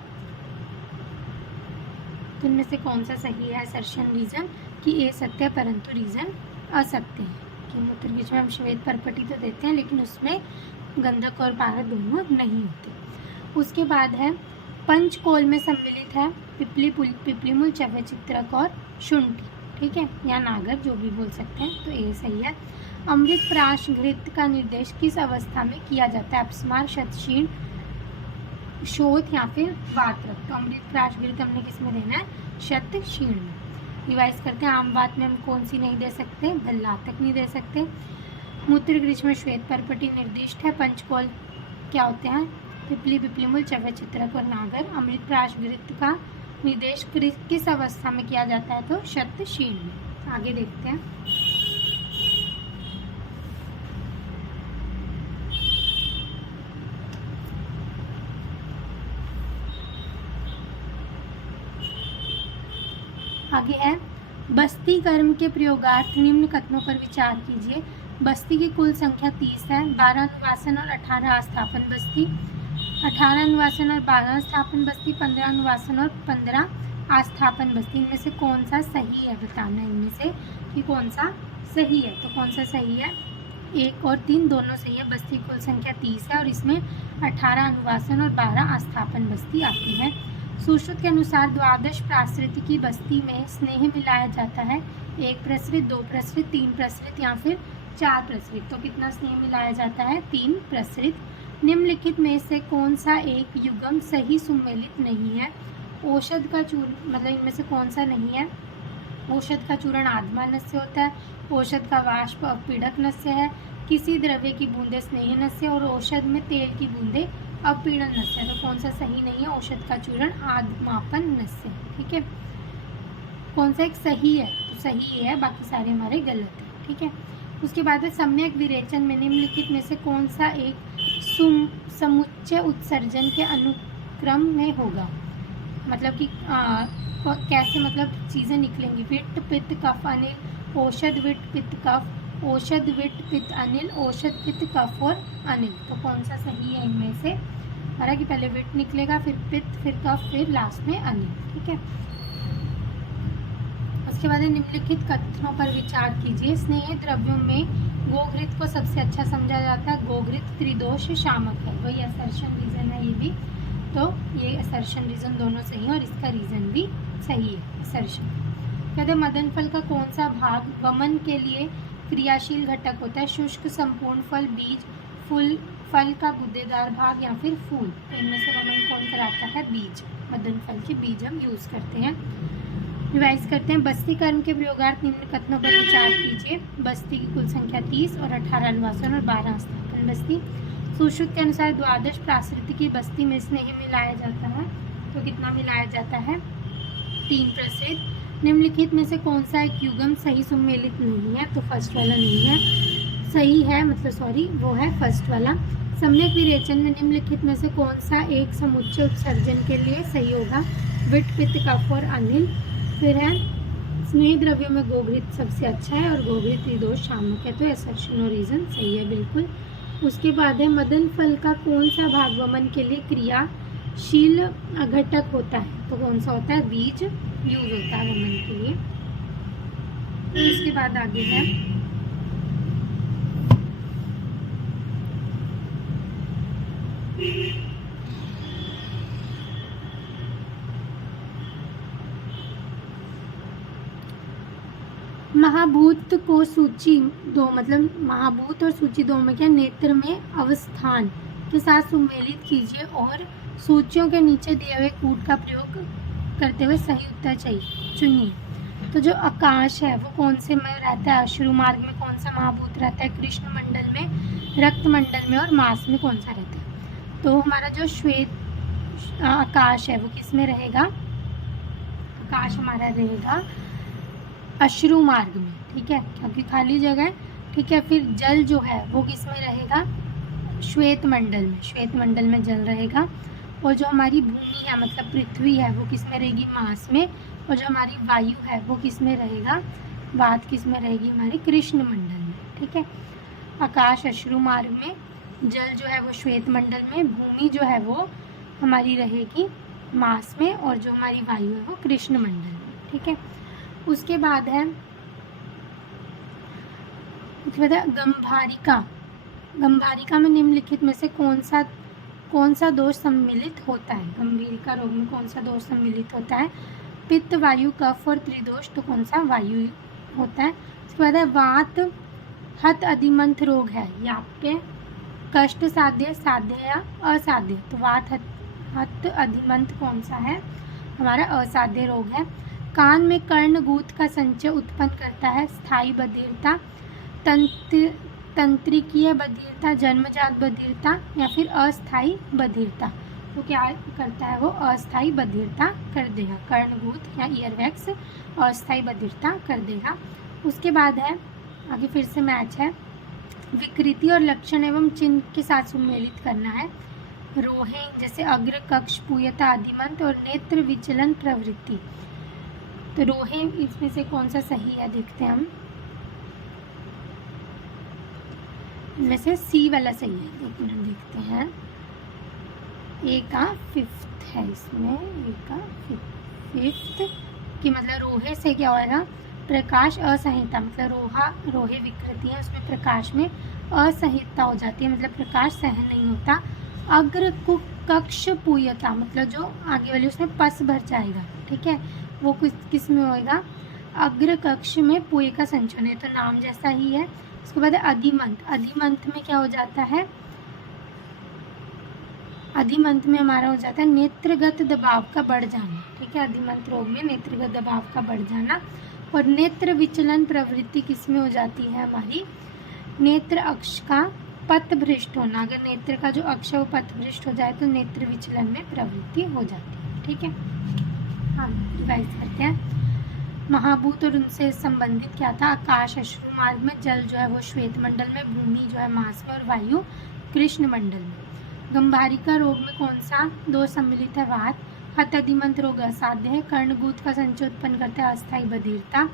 तो इनमें से कौन सा सही है असर्शन रीजन कि ए सत्य परंतु रीजन असत्य है कि मूत्र कृच्छ में हम श्वेत परपटी तो देते हैं लेकिन उसमें गंधक और पारद दोनों नहीं होते। उसके बाद है पंचकोल में सम्मिलित है पिपलीमूल, चव्यचित्रक और शुंठी, ठीक है, या नागर जो भी बोल सकते हैं, तो ये सही है। अमृत प्राश घृत का निर्देश किस अवस्था में किया जाता है? अपस्मार, शतशीर्ण, शोथ या फिर वात्रक। तो अमृत प्राश घृत हमने किस में देना है? शतशीर्ण में। रिवाइज करते हैं, आम बात में हम कौन सी नहीं दे सकते? भल्लातक नहीं दे सकते। मूत्र कृच्छ में श्वेत परपटी निर्दिष्ट है। पंचकोल क्या होते हैं? पिपलीमूल, चव्यचित्रक और नागर। अमृत प्राश घृत का निर्देश किस अवस्था में किया जाता है? तो शतशीर्ण में। आगे देखते हैं। आगे है बस्ती कर्म के प्रयोगार्थ निम्न कथनों पर विचार कीजिए। बस्ती की कुल संख्या 30 है। 12 अनुवासन और 18 आस्थापन बस्ती, 18 अनुवासन और 12 आस्थापन बस्ती, 15 अनुवासन और 15 आस्थापन बस्ती। इनमें से कौन सा सही है बताना, इनमें से कि कौन सा सही है। तो कौन सा सही है? 1 और 3 दोनों सही है। बस्ती कुल संख्या 30 है और इसमें 18 अनुवासन और 12 आस्थापन बस्ती आती है। सुश्रुत के अनुसार द्वादश प्रासृत की बस्ती में स्नेह मिलाया जाता है। 1 प्रसृत, 2 प्रसृत, 3 प्रसृत या फिर 4 प्रसृत। तो कितना स्नेह मिलाया जाता है? 3 प्रसृत। निम्नलिखित में से कौन सा एक युग्म सही सुमेलित नहीं है? औषध का चूर्ण, मतलब इनमें से कौन सा नहीं है? औषध का चूर्ण आद्मा नस्य होता है, औषध का वाष्प अपीडक नस्य है, किसी द्रव्य की बूंदे स्नेह नस्य और औषध में तेल की बूंदे अपीड़न नस्य। तो कौन सा सही नहीं है? औषध का चूर्ण आद्मापन नस्य, ठीक है। कौन सा एक सही है? तो सही है, बाकी सारे हमारे गलत है, ठीक है। उसके बाद है सम्यक विरेचन में निम्नलिखित में से कौन सा एक समुच्चय उत्सर्जन के अनुक्रम में होगा? मतलब कि कैसे, मतलब चीज़ें निकलेंगी। विट्ट, पित्त, कफ, अनिल, औषध, विट्ट, पित्त, कफ, औषध, विट्ट, पित्त, अनिल, औषध, पित्त, कफ और अनिल। तो कौन सा सही है इनमें से? हमारा कि पहले विट्ट निकलेगा, फिर पित्त, फिर कफ, फिर लास्ट में अनिल, ठीक है। उसके बाद निम्नलिखित कथनों पर विचार कीजिए। स्नेह द्रव्यों में गोघृत को सबसे अच्छा समझा जाता है। गोघृत त्रिदोष शामक है, वही असर्शन रीजन है ये भी। तो ये असर्शन रीजन दोनों सही है और इसका रीजन भी सही है असर्शन। कहते मदन फल का कौन सा भाग वमन के लिए क्रियाशील घटक होता है? शुष्क, संपूर्ण फल, बीज, फूल, फल का गुद्देदार भाग या फिर फूल। तो इनमें से वमन कौन कराता है? बीज। मदन फल के बीज हम यूज करते हैं। रिवाइज करते हैं। बस्ती कर्म के प्रयोगार्थ निम्न कथनों पर विचार कीजिए। बस्ती की कुल संख्या 30 और 18 अनुवासन और 12 आस्थापन बस्ती। सुश्रुत के अनुसार द्वादश प्रासृत की बस्ती में स्नेह मिलाया जाता है। तो कितना मिलाया जाता है? 3 प्रसृत। निम्नलिखित में से कौन सा एक युग्म सही सुमेलित नहीं है? तो फर्स्ट वाला नहीं है, सही है, मतलब सॉरी वो है फर्स्ट वाला। सम्यक विरेचन में निम्नलिखित में से कौन सा एक समुच्चय उत्सर्जन के लिए सही होगा? विट्ट, पित्त, कफ और अनिल। फिर है स्नेह द्रव्यों में गोघृत सबसे अच्छा है और गोघृत त्रिदोष शामक है। तो असर्शन और रीजन सही है बिल्कुल। उसके बाद है मदन फल का कौन सा भाग वमन के लिए क्रियाशील घटक होता है? तो कौन सा होता है? बीज यूज होता है वमन के लिए। इसके बाद आगे है महाभूत को सूची 2, मतलब महाभूत और सूची 2 में क्या नेत्र में अवस्थान के साथ सुमेलित कीजिए और सूचियों के नीचे दिए हुए कूट का प्रयोग करते हुए सही उत्तर चुनिए। तो जो आकाश है वो कौन से में रहता है? अश्रु मार्ग में कौन सा महाभूत रहता है? कृष्ण मंडल में, रक्त मंडल में और मांस में कौन सा रहता है? तो हमारा जो श्वेत आकाश है वो किस में रहेगा? आकाश हमारा रहेगा अश्रु मार्ग में, ठीक है, क्योंकि खाली जगह है, ठीक है। फिर जल जो है वो किस में रहेगा? श्वेत मंडल में, श्वेत मंडल में जल रहेगा। और जो हमारी भूमि है मतलब पृथ्वी है वो किस में रहेगी? मांस में। और जो हमारी वायु है वो किस में रहेगा? वात किस में रहेगी? हमारी कृष्ण मंडल में, ठीक है। आकाश अश्रु मार्ग में, जल जो है वो श्वेत मंडल में, भूमि जो है वो हमारी रहेगी मांस में, और जो हमारी वायु है वो कृष्ण मंडल में, ठीक है। उसके बाद है गंभारिका। गंभारिका में निम्नलिखित में से कौन सा दोष सम्मिलित होता है? गंभीरिका रोग में कौन सा दोष सम्मिलित होता है? पित्त, वायु, कफ और त्रिदोष। तो कौन सा? वायु होता है। उसके बाद है वात हत अधिमंथ रोग है, यहाँ पे कष्ट साध्य, साध्य या असाध्य। तो वात हत अधिमंथ कौन सा है? हमारा असाध्य रोग है। कान में कर्णगूत का संचय उत्पन्न करता है स्थायी बधिरता, तंत्रिकीय बधिरता, जन्मजात बधिरता या फिर अस्थायी बधिरता। तो क्या करता है वो? अस्थायी बधिरता कर देगा। कर्णगूत या ईयरवैक्स अस्थायी बधिरता कर देगा। उसके बाद है आगे फिर से मैच है, विकृति और लक्षण एवं चिन्ह के साथ सुमेलित करना है। रोहे जैसे अग्र, कक्ष, पूयता, आदिमंत और नेत्र विचलन प्रवृत्ति। तो रोहे इसमें से कौन सा सही है देखते हैं हम। इनमें से सी वाला सही है। एक मिनट देखते हैं। ए का फिफ्थ है इसमें, ए का फिफ्थ कि मतलब रोहे से क्या होगा? प्रकाश असंहिता, मतलब रोहे विकृति है उसमें प्रकाश में असंहिता हो जाती है, मतलब प्रकाश सहन नहीं होता। अग्र कक्ष पूयता, मतलब जो आगे वाली उसमें पस भर जाएगा, ठीक है, वो किस में होएगा? अग्र कक्ष में पुए का संचरण है, तो नाम जैसा ही है। उसके बाद अधिमंत, अधिमंत में क्या हो जाता है? अधिमंत में हमारा हो जाता है नेत्रगत दबाव का बढ़ जाना, ठीक है। अधिमंत रोग में नेत्रगत दबाव का बढ़ जाना। और नेत्र विचलन प्रवृत्ति किस में हो जाती है? हमारी नेत्र अक्ष का पथ भ्रष्ट होना। अगर नेत्र का जो अक्ष है वो पथ भ्रष्ट हो जाए तो नेत्र विचलन में प्रवृत्ति हो जाती है, ठीक है। हम रिवाइज करते हैं। महाभूत और उनसे संबंधित क्या था? आकाश अश्रु मार्ग में, जल जो है वो श्वेत मंडल में, भूमि जो है मांस में और वायु कृष्ण मंडल में। गंभारिका रोग में कौन सा दोष सम्मिलित है? वात। हत अधिमंत रोग असाध्य है। कर्णगूत का संचय उत्पन्न करता है अस्थायी बधिरता।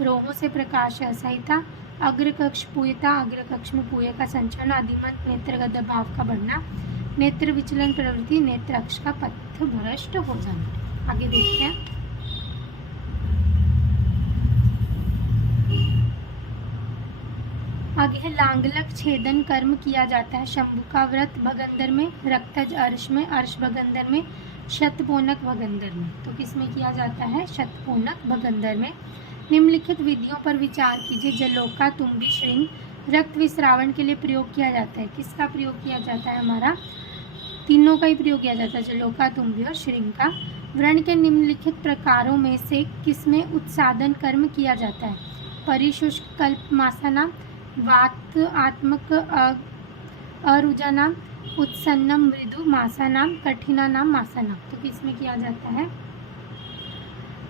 रोहों से प्रकाश असहिता। अग्र कक्ष पूयता, अग्र कक्ष में पूय का संचरण। अधिमंत नेत्रगत दबाव का बढ़ना। नेत्र विचलन प्रवृत्ति, नेत्र अक्ष का पथ भ्रष्ट हो जाना। आगे देखते हैं। आगे है लांगलक छेदन कर्म किया जाता है शंभु का व्रत भगंदर में, रक्तज अर्श में, अर्श भगंदर में, शतपोनक भगंदर में। तो किस में किया जाता है? शतपोनक भगंदर में। निम्नलिखित विधियों पर विचार कीजिए। जलोका, तुम्बी, श्रृंग रक्त विस्रावण के लिए प्रयोग किया जाता है। किसका प्रयोग किया जाता है? हमारा तीनों का ही प्रयोग किया जाता है, जलोका, तुम्बी और श्रृंग का। व्रण के निम्नलिखित प्रकारों में से किसमें उत्सादन कर्म किया जाता है? परिशुष्क कल्प मासना, वात आत्मक अरुजानाम, उत्सन्नम मृदु मासानाम, कठिनानाम मासानाम। तो किसमें किया जाता है?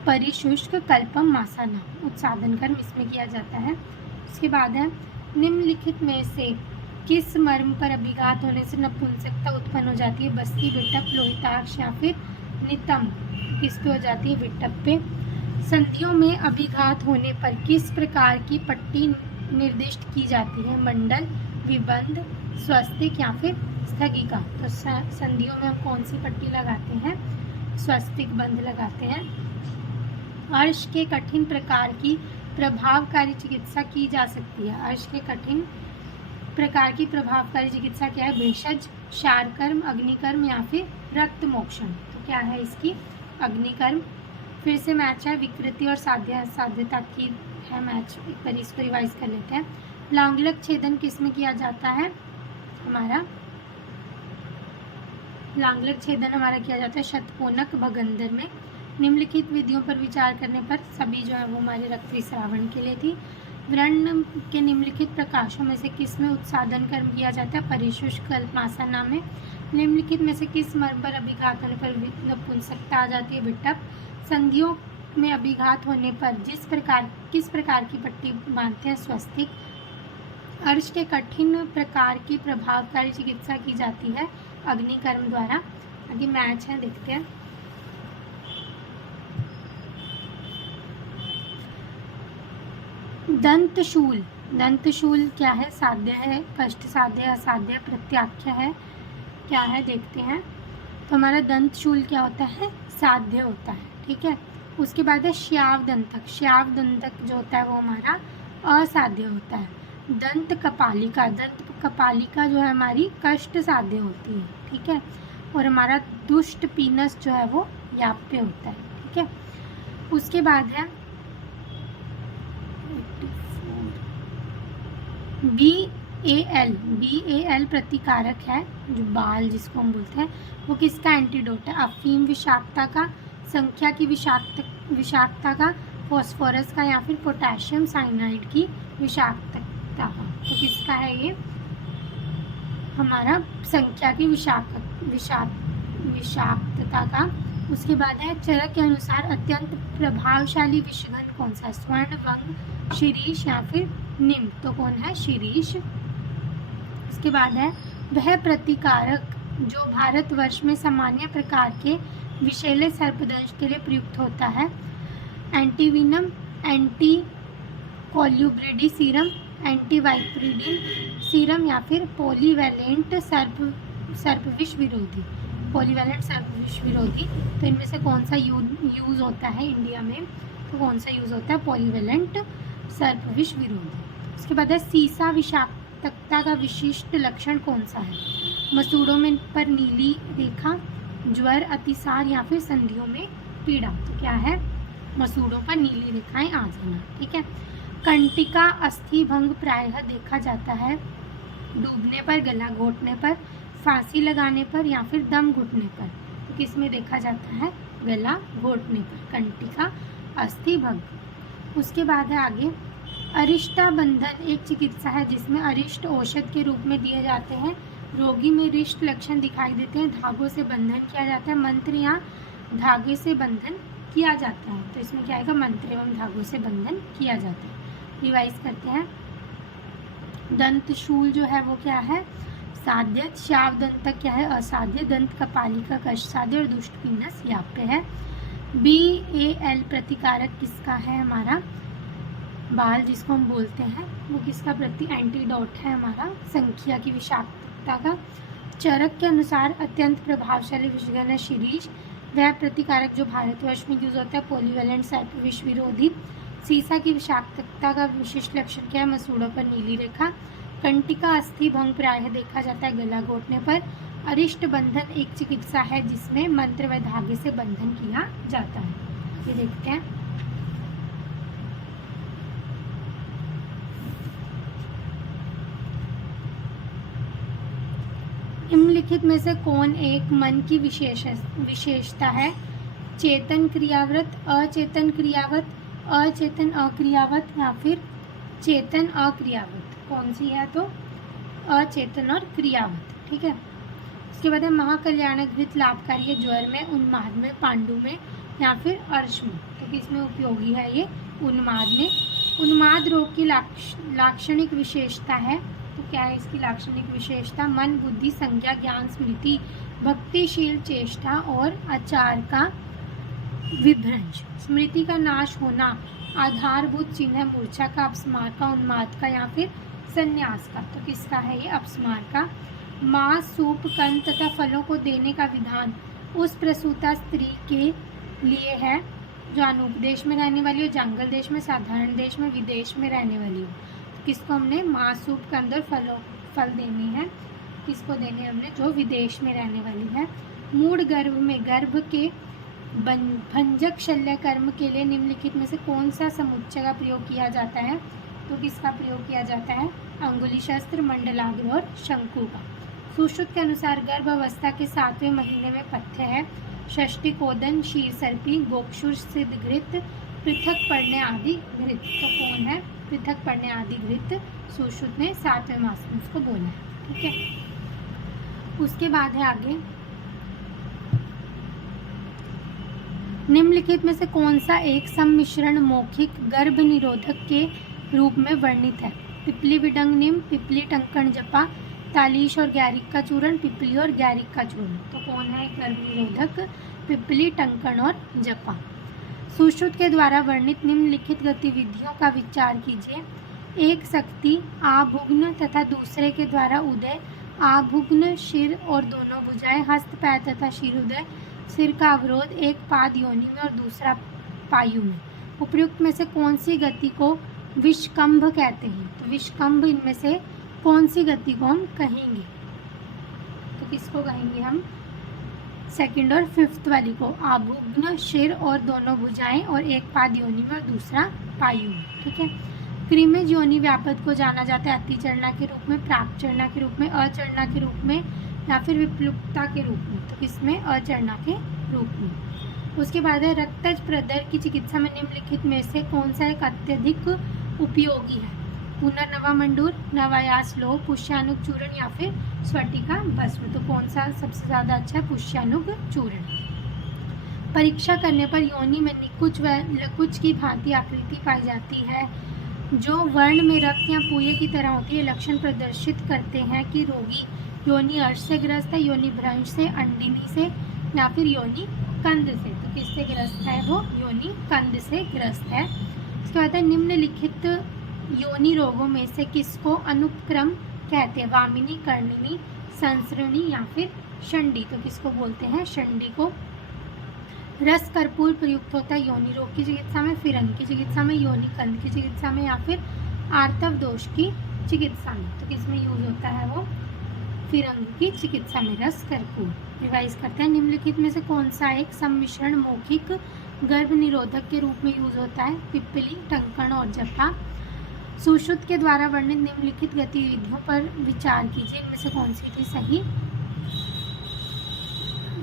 परिशुष्क कल्पम मासानाम, उत्सादन कर्म इसमें किया जाता है। उसके बाद है निम्नलिखित में से किस मर्म पर अभिघात होने से नपुंसकता उत्पन्न हो जाती है? बस्ती, विट्टप, लोहिताक्ष या फिर नितम। किस पे हो जाती है? विट्टप पे। संधियों में अभिघात होने पर किस प्रकार की पट्टी निर्दिष्ट की जाती है? मंडल, विबंध, स्वस्तिक या फिर स्थगिका। तो संधियों में हम कौन सी पट्टी लगाते हैं? स्वस्तिक बंध लगाते हैं। अर्श के कठिन प्रकार की प्रभावकारी चिकित्सा की जा सकती है। अर्श के कठिन प्रकार की प्रभावकारी चिकित्सा क्या है? भेषज, शारकर्म, अग्निकर्म या फिर रक्त मोक्षण। तो क्या है इसकी? अग्निकर्म। फिर से मैच है विकृति और साध्यता की है मैच। एक बार इसको रिवाइज कर लेते हैं। लांगलक छेदन किस में किया जाता है? हमारा लांगलक छेदन हमारा किया जाता है शतपोनक भगंदर में। निम्नलिखित विधियों पर विचार करने पर सभी जो है वो हमारे रक्त स्रावण के लिए थी। व्रण के निम्नलिखित प्रकाशों में से किस में उत्सादन कर्म किया जाता है? परिशुष्क कल्पमासा में। निम्नलिखित में से किस मर्म पर अभिघात होने पर नपुंसकता आ जाती है? विटप। संधियों में अभिघात होने पर किस प्रकार की पट्टी बांधते हैं? स्वस्तिक। अर्श के कठिन प्रकार की प्रभावकारी चिकित्सा की जाती है अग्निकर्म द्वारा। आगे मैच है, देखते हैं। दंतशूल। दंतशूल क्या है? साध्य है, कष्ट साध्य, असाध्य, प्रत्याख्य है, क्या है देखते हैं। तो हमारा दंतशूल क्या होता है? साध्य होता है, ठीक है। उसके बाद है श्याव दंतक। श्याव दंतक जो होता है वो हमारा असाध्य होता है। दंत कपालिका। दंत कपालिका जो है हमारी कष्ट साध्य होती है, ठीक है। और हमारा दुष्ट पीनस जो है वो याप्य होता है, ठीक है। उसके बाद है BAL। BAL प्रतिकारक है, जो बाल जिसको हम बोलते हैं, वो किसका एंटीडोट है? अफीम विषाक्तता का, संख्या की विषाक्तता का, फॉस्फोरस का, या फिर पोटेशियम साइनाइड की विषाक्तता का। तो किसका है ये? हमारा संख्या की विषाक्तता का। उसके बाद है चरक के अनुसार अत्यंत प्रभावशाली विषघन कौन सा है? स्वर्ण, वंग, शिरीष या फिर निम्न। तो कौन है? शिरीष। उसके बाद है वह प्रतिकारक जो भारतवर्ष में सामान्य प्रकार के विषैले सर्पदंश के लिए प्रयुक्त होता है? एंटीविनम, एंटी कोल्यूब्रिडी सीरम, एंटीवाइप्रिडिन सीरम, या फिर पॉलीवैलेंट सर्पविष विरोधी। पॉलीवैलेंट सर्पविष विरोधी। तो इनमें से कौन सा यूज होता है इंडिया में? तो कौन सा यूज होता है? पॉलीवैलेंट सर्पविष विरोधी। उसके बाद है सीसा विषाक्तता का विशिष्ट लक्षण कौन सा है? मसूड़ों में पर नीली रेखा, ज्वर, अतिसार, या फिर संधियों में पीड़ा। तो क्या है? मसूड़ों पर नीली रेखाएं आ जाना, ठीक है। कंटिका अस्थि भंग प्रायः देखा जाता है डूबने पर, गला घोटने पर, फांसी लगाने पर, या फिर दम घुटने पर। तो किस में देखा जाता है? गला घोटने पर, कंटिका अस्थि भंग। उसके बाद है आगे अरिष्टा बंधन एक चिकित्सा है जिसमें अरिष्ट औषध के रूप में दिए जाते हैं। रोगी में रिष्ट लक्षण दिखाई देते हैं। धागों से बंधन किया जाता है। मंत्र या धागे से बंधन किया जाता है। तो इसमें क्या आएगा? मंत्र एवं धागों से बंधन किया जाता है। रिवाइज करते हैं। दंतशूल जो है वो क्या है? साध्य। श्याव दंतक क्या है? असाध्य। दंत कपालिका कष्ट साध्य और दुष्ट पीनस याप्य है। BAL प्रतिकारक किसका है? हमारा बाल जिसको हम बोलते हैं वो किसका प्रति एंटीडोट है? हमारा संख्या की विषाक्तता का। चरक के अनुसार अत्यंत प्रभावशाली विषघन है शिरीष। वह प्रतिकारक जो भारतवर्ष में यूज होता है पॉलीवैलेंट सर्पविष विरोधी। सीसा की विषाक्तता का विशिष्ट लक्षण क्या है? मसूड़ों पर नीली रेखा। कंटिका अस्थि भंग प्रायः देखा जाता है गला घोटने पर। अरिष्ट बंधन एक चिकित्सा है जिसमें मंत्र व धागे से बंधन किया जाता है। ये देखते हैं। निम्नलिखित में से कौन एक मन की विशेषता है? चेतन क्रियावृत, अचेतन क्रियावत, अचेतन अक्रियावत, या फिर चेतन अक्रियावत। कौन सी है? तो अचेतन और क्रियावत, ठीक है। उसके बाद है महाकल्याणक घृत लाभकारी है ज्वर में, उन्माद में, पांडु में, या फिर अर्श में। तो किसमें उपयोगी है ये? उन्माद में। उन्माद रोग की लाक्षणिक विशेषता है। तो क्या है इसकी लाक्षणिक विशेषता? मन, बुद्धि, संज्ञा, ज्ञान, स्मृति, भक्तिशील चेष्टा और आचार का विभ्रंश। स्मृति का नाश होना, आधारभूत चिन्ह मूर्छा का, अपस्मार का, उन्माद का, या फिर संन्यास का। तो किसका है ये? अपस्मार का। मांस, सूप, कंद तथा फलों को देने का विधान उस प्रसूता स्त्री के लिए है जो अनुपदेश में रहने वाली हो, जंगल देश में, साधारण देश में, विदेश में रहने वाली हो। तो किसको हमने मांस, सूप, कंद और फल देने हैं? किसको देने हमने? जो विदेश में रहने वाली है। मूढ़ गर्भ में गर्भ के भंजक शल्य कर्म के लिए निम्नलिखित में से कौन सा समुच्चय का प्रयोग किया जाता है? तो किसका प्रयोग किया जाता है? अंगुली शस्त्र, मंडलाग्र और शंकु का। सुश्रुत के अनुसार गर्भ अवस्था के 7वें महीने में पथ्य है। षष्टिकोदन, शीरसर्पी, गोक्षुर, सिद्धघृत, पृथक पढ़ने आदि घृत। तो कौन है पृथक पढ़ने आदि घृत? सुश्रुत ने 7वें मास में उसको बोला है। ठीक है, उसके बाद है आगे, निम्नलिखित में से कौन सा एक सम्मिश्रण मौखिक गर्भ निरोधक के रूप में वर्णित है? पिपली विडंग निम, पिपली टंकण जपा, तालीश और गैरिक का चूर्ण, पिपली और गैरिक का चूर्ण। तो कौन है गर्भ निरोधक? पिपली, टंकण और जपा। सुश्रुत के द्वारा वर्णित निम्नलिखित गतिविधियों का विचार कीजिए। एक शक्ति आभुग्न तथा दूसरे के द्वारा उदय, आभुग्न शिर और दोनों भुजाएं, हस्त पैर तथा शिरोदय, सिर का अवरोध, एक पाद योनि में और दूसरा पायु में। उपयुक्त में से कौन सी गति को विषकंभ कहते हैं? तो विषकंभ इनमें से कौन सी गति को हम कहेंगे? तो किसको कहेंगे हम? सेकंड और फिफ्थ वाली को, आभुग्न शिर और दोनों भुजाएं और एक पाद योनि में और दूसरा पायु में। ठीक है, क्रीमेज योनि व्यापद को जाना जाता है अतिचरणा के रूप में, प्राक्चरणा के रूप में, अचरणा के रूप में या फिर विप्लुप्ता के रूप में। तो इसमें अचरणा के रूप में। उसके बाद है रक्तज प्रदर की चिकित्सा में निम्नलिखित में से कौन सा एक अत्यधिक उपयोगी है? पुनर्नवा मंडूर, नवायास लोह, पुष्यानुग चूर्ण या फिर स्फटिका भस्म। तो कौन सा सबसे ज्यादा अच्छा है? पुष्यानुग चूर्ण। परीक्षा करने पर योनि में निकुंज व लकुंज की भांति आकृति पाई जाती है जो वर्ण में रक्त या पूये की तरह होती है। लक्षण प्रदर्शित करते हैं कि रोगी योनि अर्श से ग्रस्त है, योनि भ्रंश से, अंडिनी से या फिर योनि कंद से। तो किससे ग्रस्त है वो? योनि कंद से ग्रस्त है। इसके बाद है निम्नलिखित योनि रोगों में से किसको अनुपक्रम कहते हैं? वामिनी, कर्णिनी, संसरणी या फिर शंडी। तो किसको बोलते हैं? शंडी को। रस कर्पूर प्रयुक्त होता है योनि रोग की चिकित्सा में, फिरंग की चिकित्सा में, योनि कंद की चिकित्सा में या फिर आर्तव दोष की चिकित्सा में। तो किसमें यूज होता है वो? फिरंग की चिकित्सा में रस कर्पूर। रिवाइज करते हैं, निम्नलिखित में से कौन सा एक सम्मिश्रण मौखिक गर्भ निरोधक के रूप में यूज होता है? पिपली, टंकण और जपा। सुश्रुत के द्वारा वर्णित निम्नलिखित गतिविधियों पर विचार कीजिए, इनमें से कौन सी थी सही?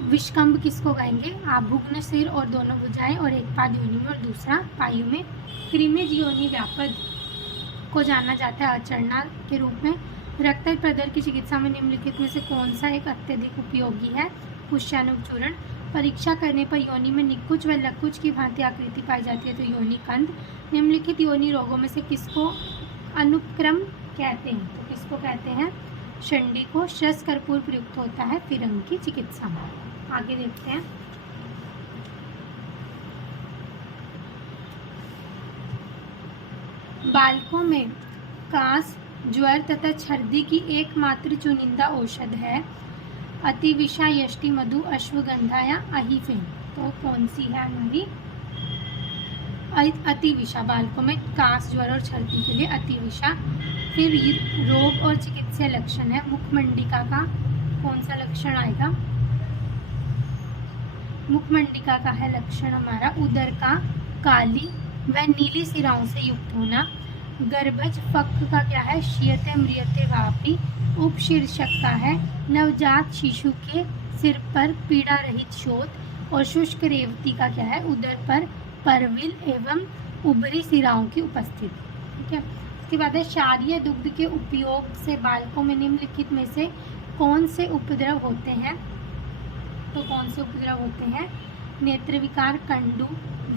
विषकंभ किसको कहेंगे? आभुग्न सिर और दोनों भुजाएं और एक पाद योनि में और दूसरा पायु में। क्रीमेज योनि व्यापद को जाना जाता है अचरणा के रूप में। रक्तज प्रदर की चिकित्सा में निम्नलिखित में से कौन सा एक अत्यधिक उपयोगी है? पुष्यानुग चूर्ण। परीक्षा करने पर योनि में निकुंज व लकुंज की भांति आकृति पाई जाती है, तो योनि कंद। निम्नलिखित योनि रोगों में से किसको अनुपक्रम कहते हैं? तो किसको कहते हैं? शंडी को। रस कर्पूर प्रयुक्त होता है फिरंग की चिकित्सा में। आगे देखते हैं, बालकों में कास, ज्वर तथा छर्दी की एकमात्र चुनिंदा औषध है अतिविषा, यष्टि, मधु, अश्वगंधा या अहिफेन। तो कौन सी है हमारी? अतिविषा। बालकों में कास, ज्वर और छर्दी के लिए अतिविषा। फिर रोग और चिकित्सा लक्षण है मुखमंडिका का। कौन सा लक्षण आएगा? मुखमंडिका का है लक्षण हमारा उदर का काली व नीली सिराओं से युक्त होना। गर्भज फक का क्या है? शीयते म्रियते वापी। उपशीर्षक का है नवजात शिशु के सिर पर पीड़ा रहित शोथ। और शुष्क रेवती का क्या है? उदर पर परविल एवं उभरी सिराओं की उपस्थिति। ठीक है, इसके बाद है क्षारीय दुग्ध के उपयोग से बालकों में निम्नलिखित में से कौन से उपद्रव होते हैं? तो कौन से उपद्रव होते हैं? नेत्र विकार, कंडू,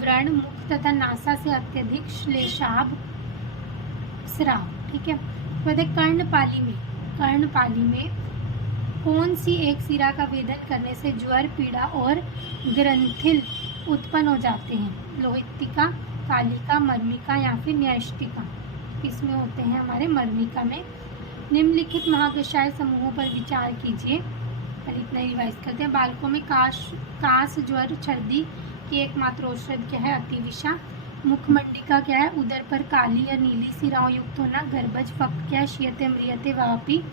व्रण, मुख तथा नासा से अत्यधिक श्लेषाभ, स्राव। ठीक है, कर्णपाली में कौन सी एक सिरा का वेदन करने से ज्वर, पीड़ा और ग्रंथिल उत्पन्न हो जाते हैं? लोहितिका, कालिका, मर्मिका या फिर न्यष्टिका। इसमें होते हैं हमारे मर्मिका में। निम्नलिखित महाकषाय समूहों पर विचार कीजिए। पर इतना रिवाइज करते हैं। बालकों में कास, ज्वर, छर्दी की एकमात्र औषध क्या है? अतिविषा। मुखमंडिका क्या है? उदर पर काली या नीली सिराओं युक्त होना। गर्भज फक क्या है? शीयते म्रियते वापी।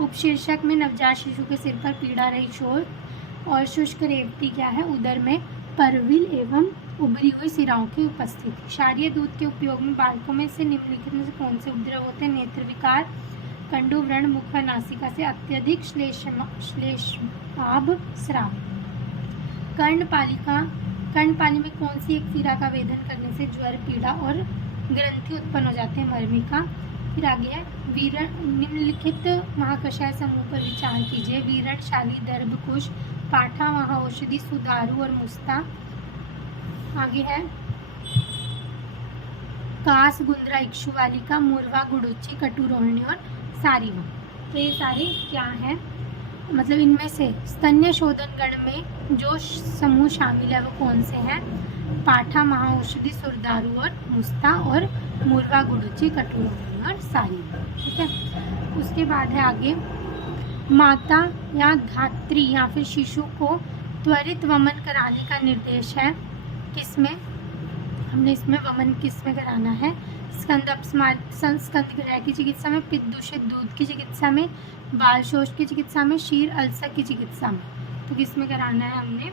उपशीर्षक में नवजात शिशु के सिर पर पीड़ा रही शोथ। और शुष्क रेवती क्या है? उदर में परविल एवं उभरी हुई सिराओं की उपस्थिति। क्षारीय दूध के उपयोग में बालकों में से निम्नलिखित में से कौन से उपद्रव होते हैं? नेत्र विकार, कंडू, व्रण, मुख व नासिका से अत्यधिक श्लेषाभ, स्राव। कर्णपाली में कौन सी एक सिरा का वेधन करने से ज्वर, पीड़ा और ग्रंथि उत्पन्न हो जाते हैं? मर्मिका। फिर आगे है निम्नलिखित महाकषाय समूह पर विचार कीजिए। वीरणशाली, दर्भकुश, पाठा, महाऔषधि, सुधारू और मुस्ता। आगे है कास, गुंद्रा, इक्षुवालिका, मुरवा, गुडुचि, कटुरोहिणी और सारिवा। तो ये सारे क्या हैं? मतलब इनमें से स्तन्य शोधन गण में जो समूह शामिल है वो कौन से हैं? पाठा, महाऔषधि, सुरदारू और मुस्ता, और मुरवा, गुडुचि, कटुरोहिणी और सारिवा। ठीक है। उसके बाद है आगे माता या धात्री या फिर शिशु को त्वरित वमन कराने का निर्देश है किसमें? हमने इसमें वमन किसमें कराना है? स्कंद ग्रह की चिकित्सा में, पित्त दूषित दूध की चिकित्सा में, बाल शोष की चिकित्सा में, शीर अल्सर की चिकित्सा में। तो किसमें कराना है हमने?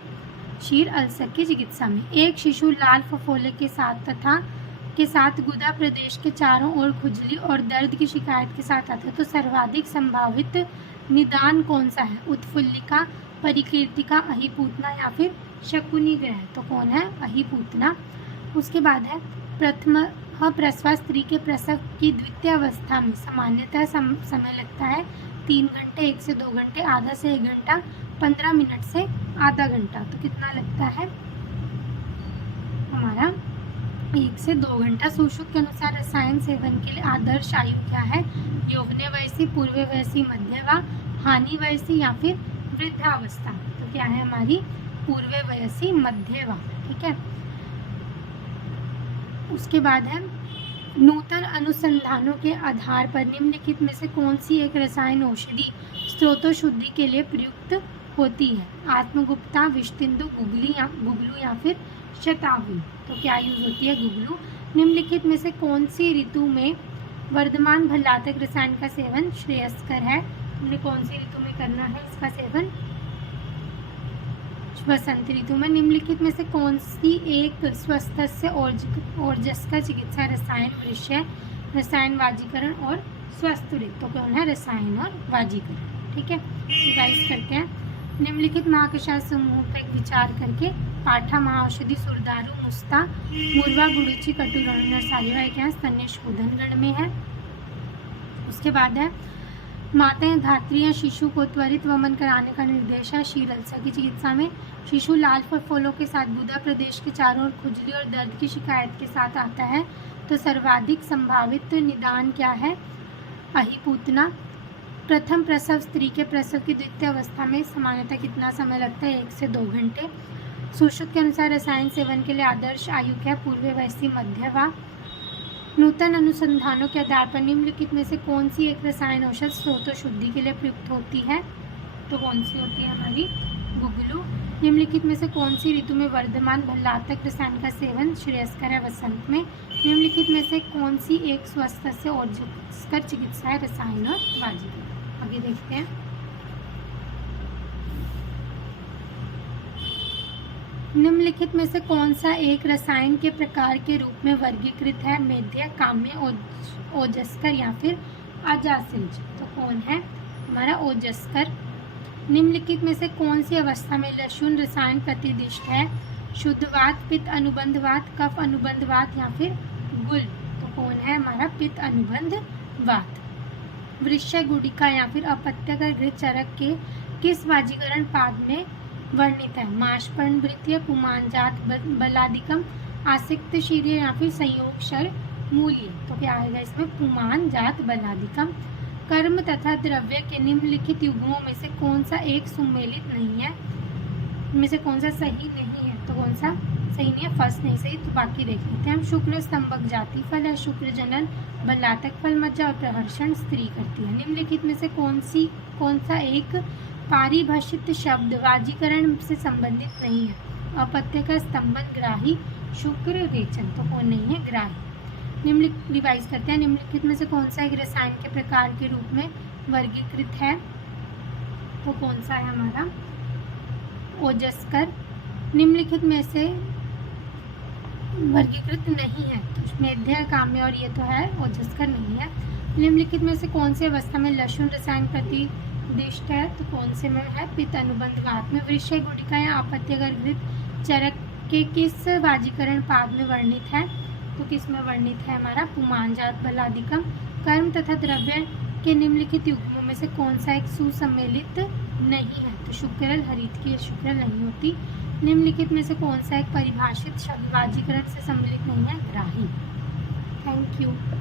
शीर अल्सर की चिकित्सा में। एक शिशु लाल फफोले के साथ गुदा प्रदेश के चारों ओर खुजली और दर्द की शिकायत के साथ आता है तो सर्वाधिक संभावित निदान कौन सा है? उत्फुल्लिका, परिकीर्तिका, अहिपूतना या फिर शकुनी ग्रह। तो कौन है? अहिपूतना। उसके बाद है प्रथम प्रसव स्त्री के प्रसव की द्वितीय अवस्था में सामान्यतः समय लगता है 3 घंटे, 1 से 2 घंटे, आधा से 1 घंटा, 15 मिनट से आधा घंटा। तो कितना लगता है हमारा? 1 से 2 घंटा। सुश्रुत के अनुसार रसायन सेवन के लिए आदर्श आयु क्या है? यौवने वयसी, पूर्व वयसी, मध्य व हानि वयसी या फिर वृद्धावस्था। तो क्या है हमारी? पूर्व वयसी, मध्य व। ठीक है। उसके बाद है नूतन अनुसंधानों के आधार पर निम्नलिखित में से कौन सी एक रसायन औषधि स्रोतों शुद्धि के लिए प्रयुक्त होती है? आत्मगुप्ता, विष्तिंदु, गुगलू या फिर शतावरी। तो क्या यूज होती है? गुगलू। निम्नलिखित में से कौन सी ऋतु में वर्धमान भल्लातक रसायन का सेवन श्रेयस्कर है? हमने कौन सी ऋतु में करना है इसका सेवन? वसंत ऋतु में। निम्नलिखित में से कौन सी एक स्वस्थस्य ओजस्कर चिकित्सा रसायन वृक्ष, रसायन वाजीकरण और स्वस्थ ऋतु? तो कौन है? रसायन और वाजीकरण। ठीक है। रिवाइज करते हैं। निम्नलिखित महाकषाय समूह पर विचार करके पाठा, महाऔषधि, सुरदारू, मुस्ता, मुरवा, गुडुचि, कटुरोहिणी और सारिवा क्या स्तन्य शोधन गण में है। उसके बाद है माता या धात्री या शिशु को त्वरित वमन कराने का निर्देश है शीर अल्सर की चिकित्सा में। शिशु लाल फफोलों के साथ गुदा प्रदेश के चारों ओर खुजली और दर्द की शिकायत के साथ आता है तो सर्वाधिक संभावित निदान क्या है? अहिपूतना। प्रथम प्रसव स्त्री के प्रसव की द्वितीय अवस्था में सामान्यतः कितना समय लगता है? 1 से 2 घंटे। सुश्रुत के अनुसार रसायन सेवन के लिए आदर्श आयु क्या? पूर्व वयसी, मध्य व। नूतन अनुसंधानों के आधार पर निम्नलिखित में से कौन सी एक रसायन औषध स्रोतों शुद्धि के लिए प्रयुक्त होती है? तो कौन सी होती है हमारी? गुगलू। निम्नलिखित में से कौन सी ऋतु में वर्धमान भल्लातक रसायन का सेवन श्रेयस्कर है? वसंत में। निम्नलिखित में से कौन सी एक स्वस्थ से ओजस्कर चिकित्सा है? रसायन और वाजीकरण। आगे देखते हैं। निम्नलिखित में से कौन सा एक रसायन के प्रकार के रूप में वर्गीकृत है? मेध्य, काम्य, ओजस्कर या फिर अजासिज। तो कौन है हमारा? ओजस्कर। निम्नलिखित में से कौन सी अवस्था में लशुन रसायन प्रतिदिष्ट है? शुद्धवात, पित्त अनुबंधवात, कफ अनुबंधवात या फिर गुल। तो कौन है हमारा? पित्त अनुबंधवात। वृश्य गुड़िका या फिर अपत्यकर घृत चरक के किस वाजीकरण पाद में वर्णित है? माशपर्ण, वृत्तीय, पुमानजात, बलादिकम, आसिक्त शीर्य या फिर संयोग शर मूल्य। तो क्या आएगा इसमें? पुमानजात, बलादिकम। कर्म तथा द्रव्य के निम्नलिखित युग्मों में से कौन सा एक सुमेलित नहीं है? इनमें से कौन सा सही नहीं है? तो कौन सा सही नहीं है? फर्स्ट नहीं सही, तो बाकी देख लेते हैं हम। शुक्ल स्तंभक जाति फल है, शुक्र जनन, बल्लातक फल, मज्जा और प्रहर्षण स्त्री करती है। निम्नलिखित में से कौन सा एक पारिभाषित शब्द वाजीकरण से संबंधित नहीं है? अपत्यकर, स्तंभन, ग्राही, शुक्र, रेचन। तो कौन नहीं है? ग्राही। रिवाइज करते हैं। निम्नलिखित में से कौन सा एक रसायन के प्रकार के रूप में वर्गीकृत है? तो कौन सा है हमारा? ओजस्कर। निम्नलिखित में से वर्गीकृत नहीं है तो मेध्य, काम्य और ये तो है, ओजस्कर नहीं है। निम्नलिखित में से कौन सी अवस्था में लशुन रसायन दिष्ट है तो कौन से में है? पित्त अनुबंध वात में। वृश्य गुटिका या अपत्यगर्भित चरक के किस वाजीकरण पाद में वर्णित है? तो किस में वर्णित है हमारा? पुमांजात बलादिकम। कर्म तथा द्रव्य के निम्नलिखित युग्मों में से कौन सा एक सुसम्मिलित नहीं है? तो शुक्रल, हरित की शुक्रल नहीं होती। निम्नलिखित में से कौन सा एक परिभाषित शब्द वाजीकरण से सम्मिलित नहीं है? ग्राही। Thank you.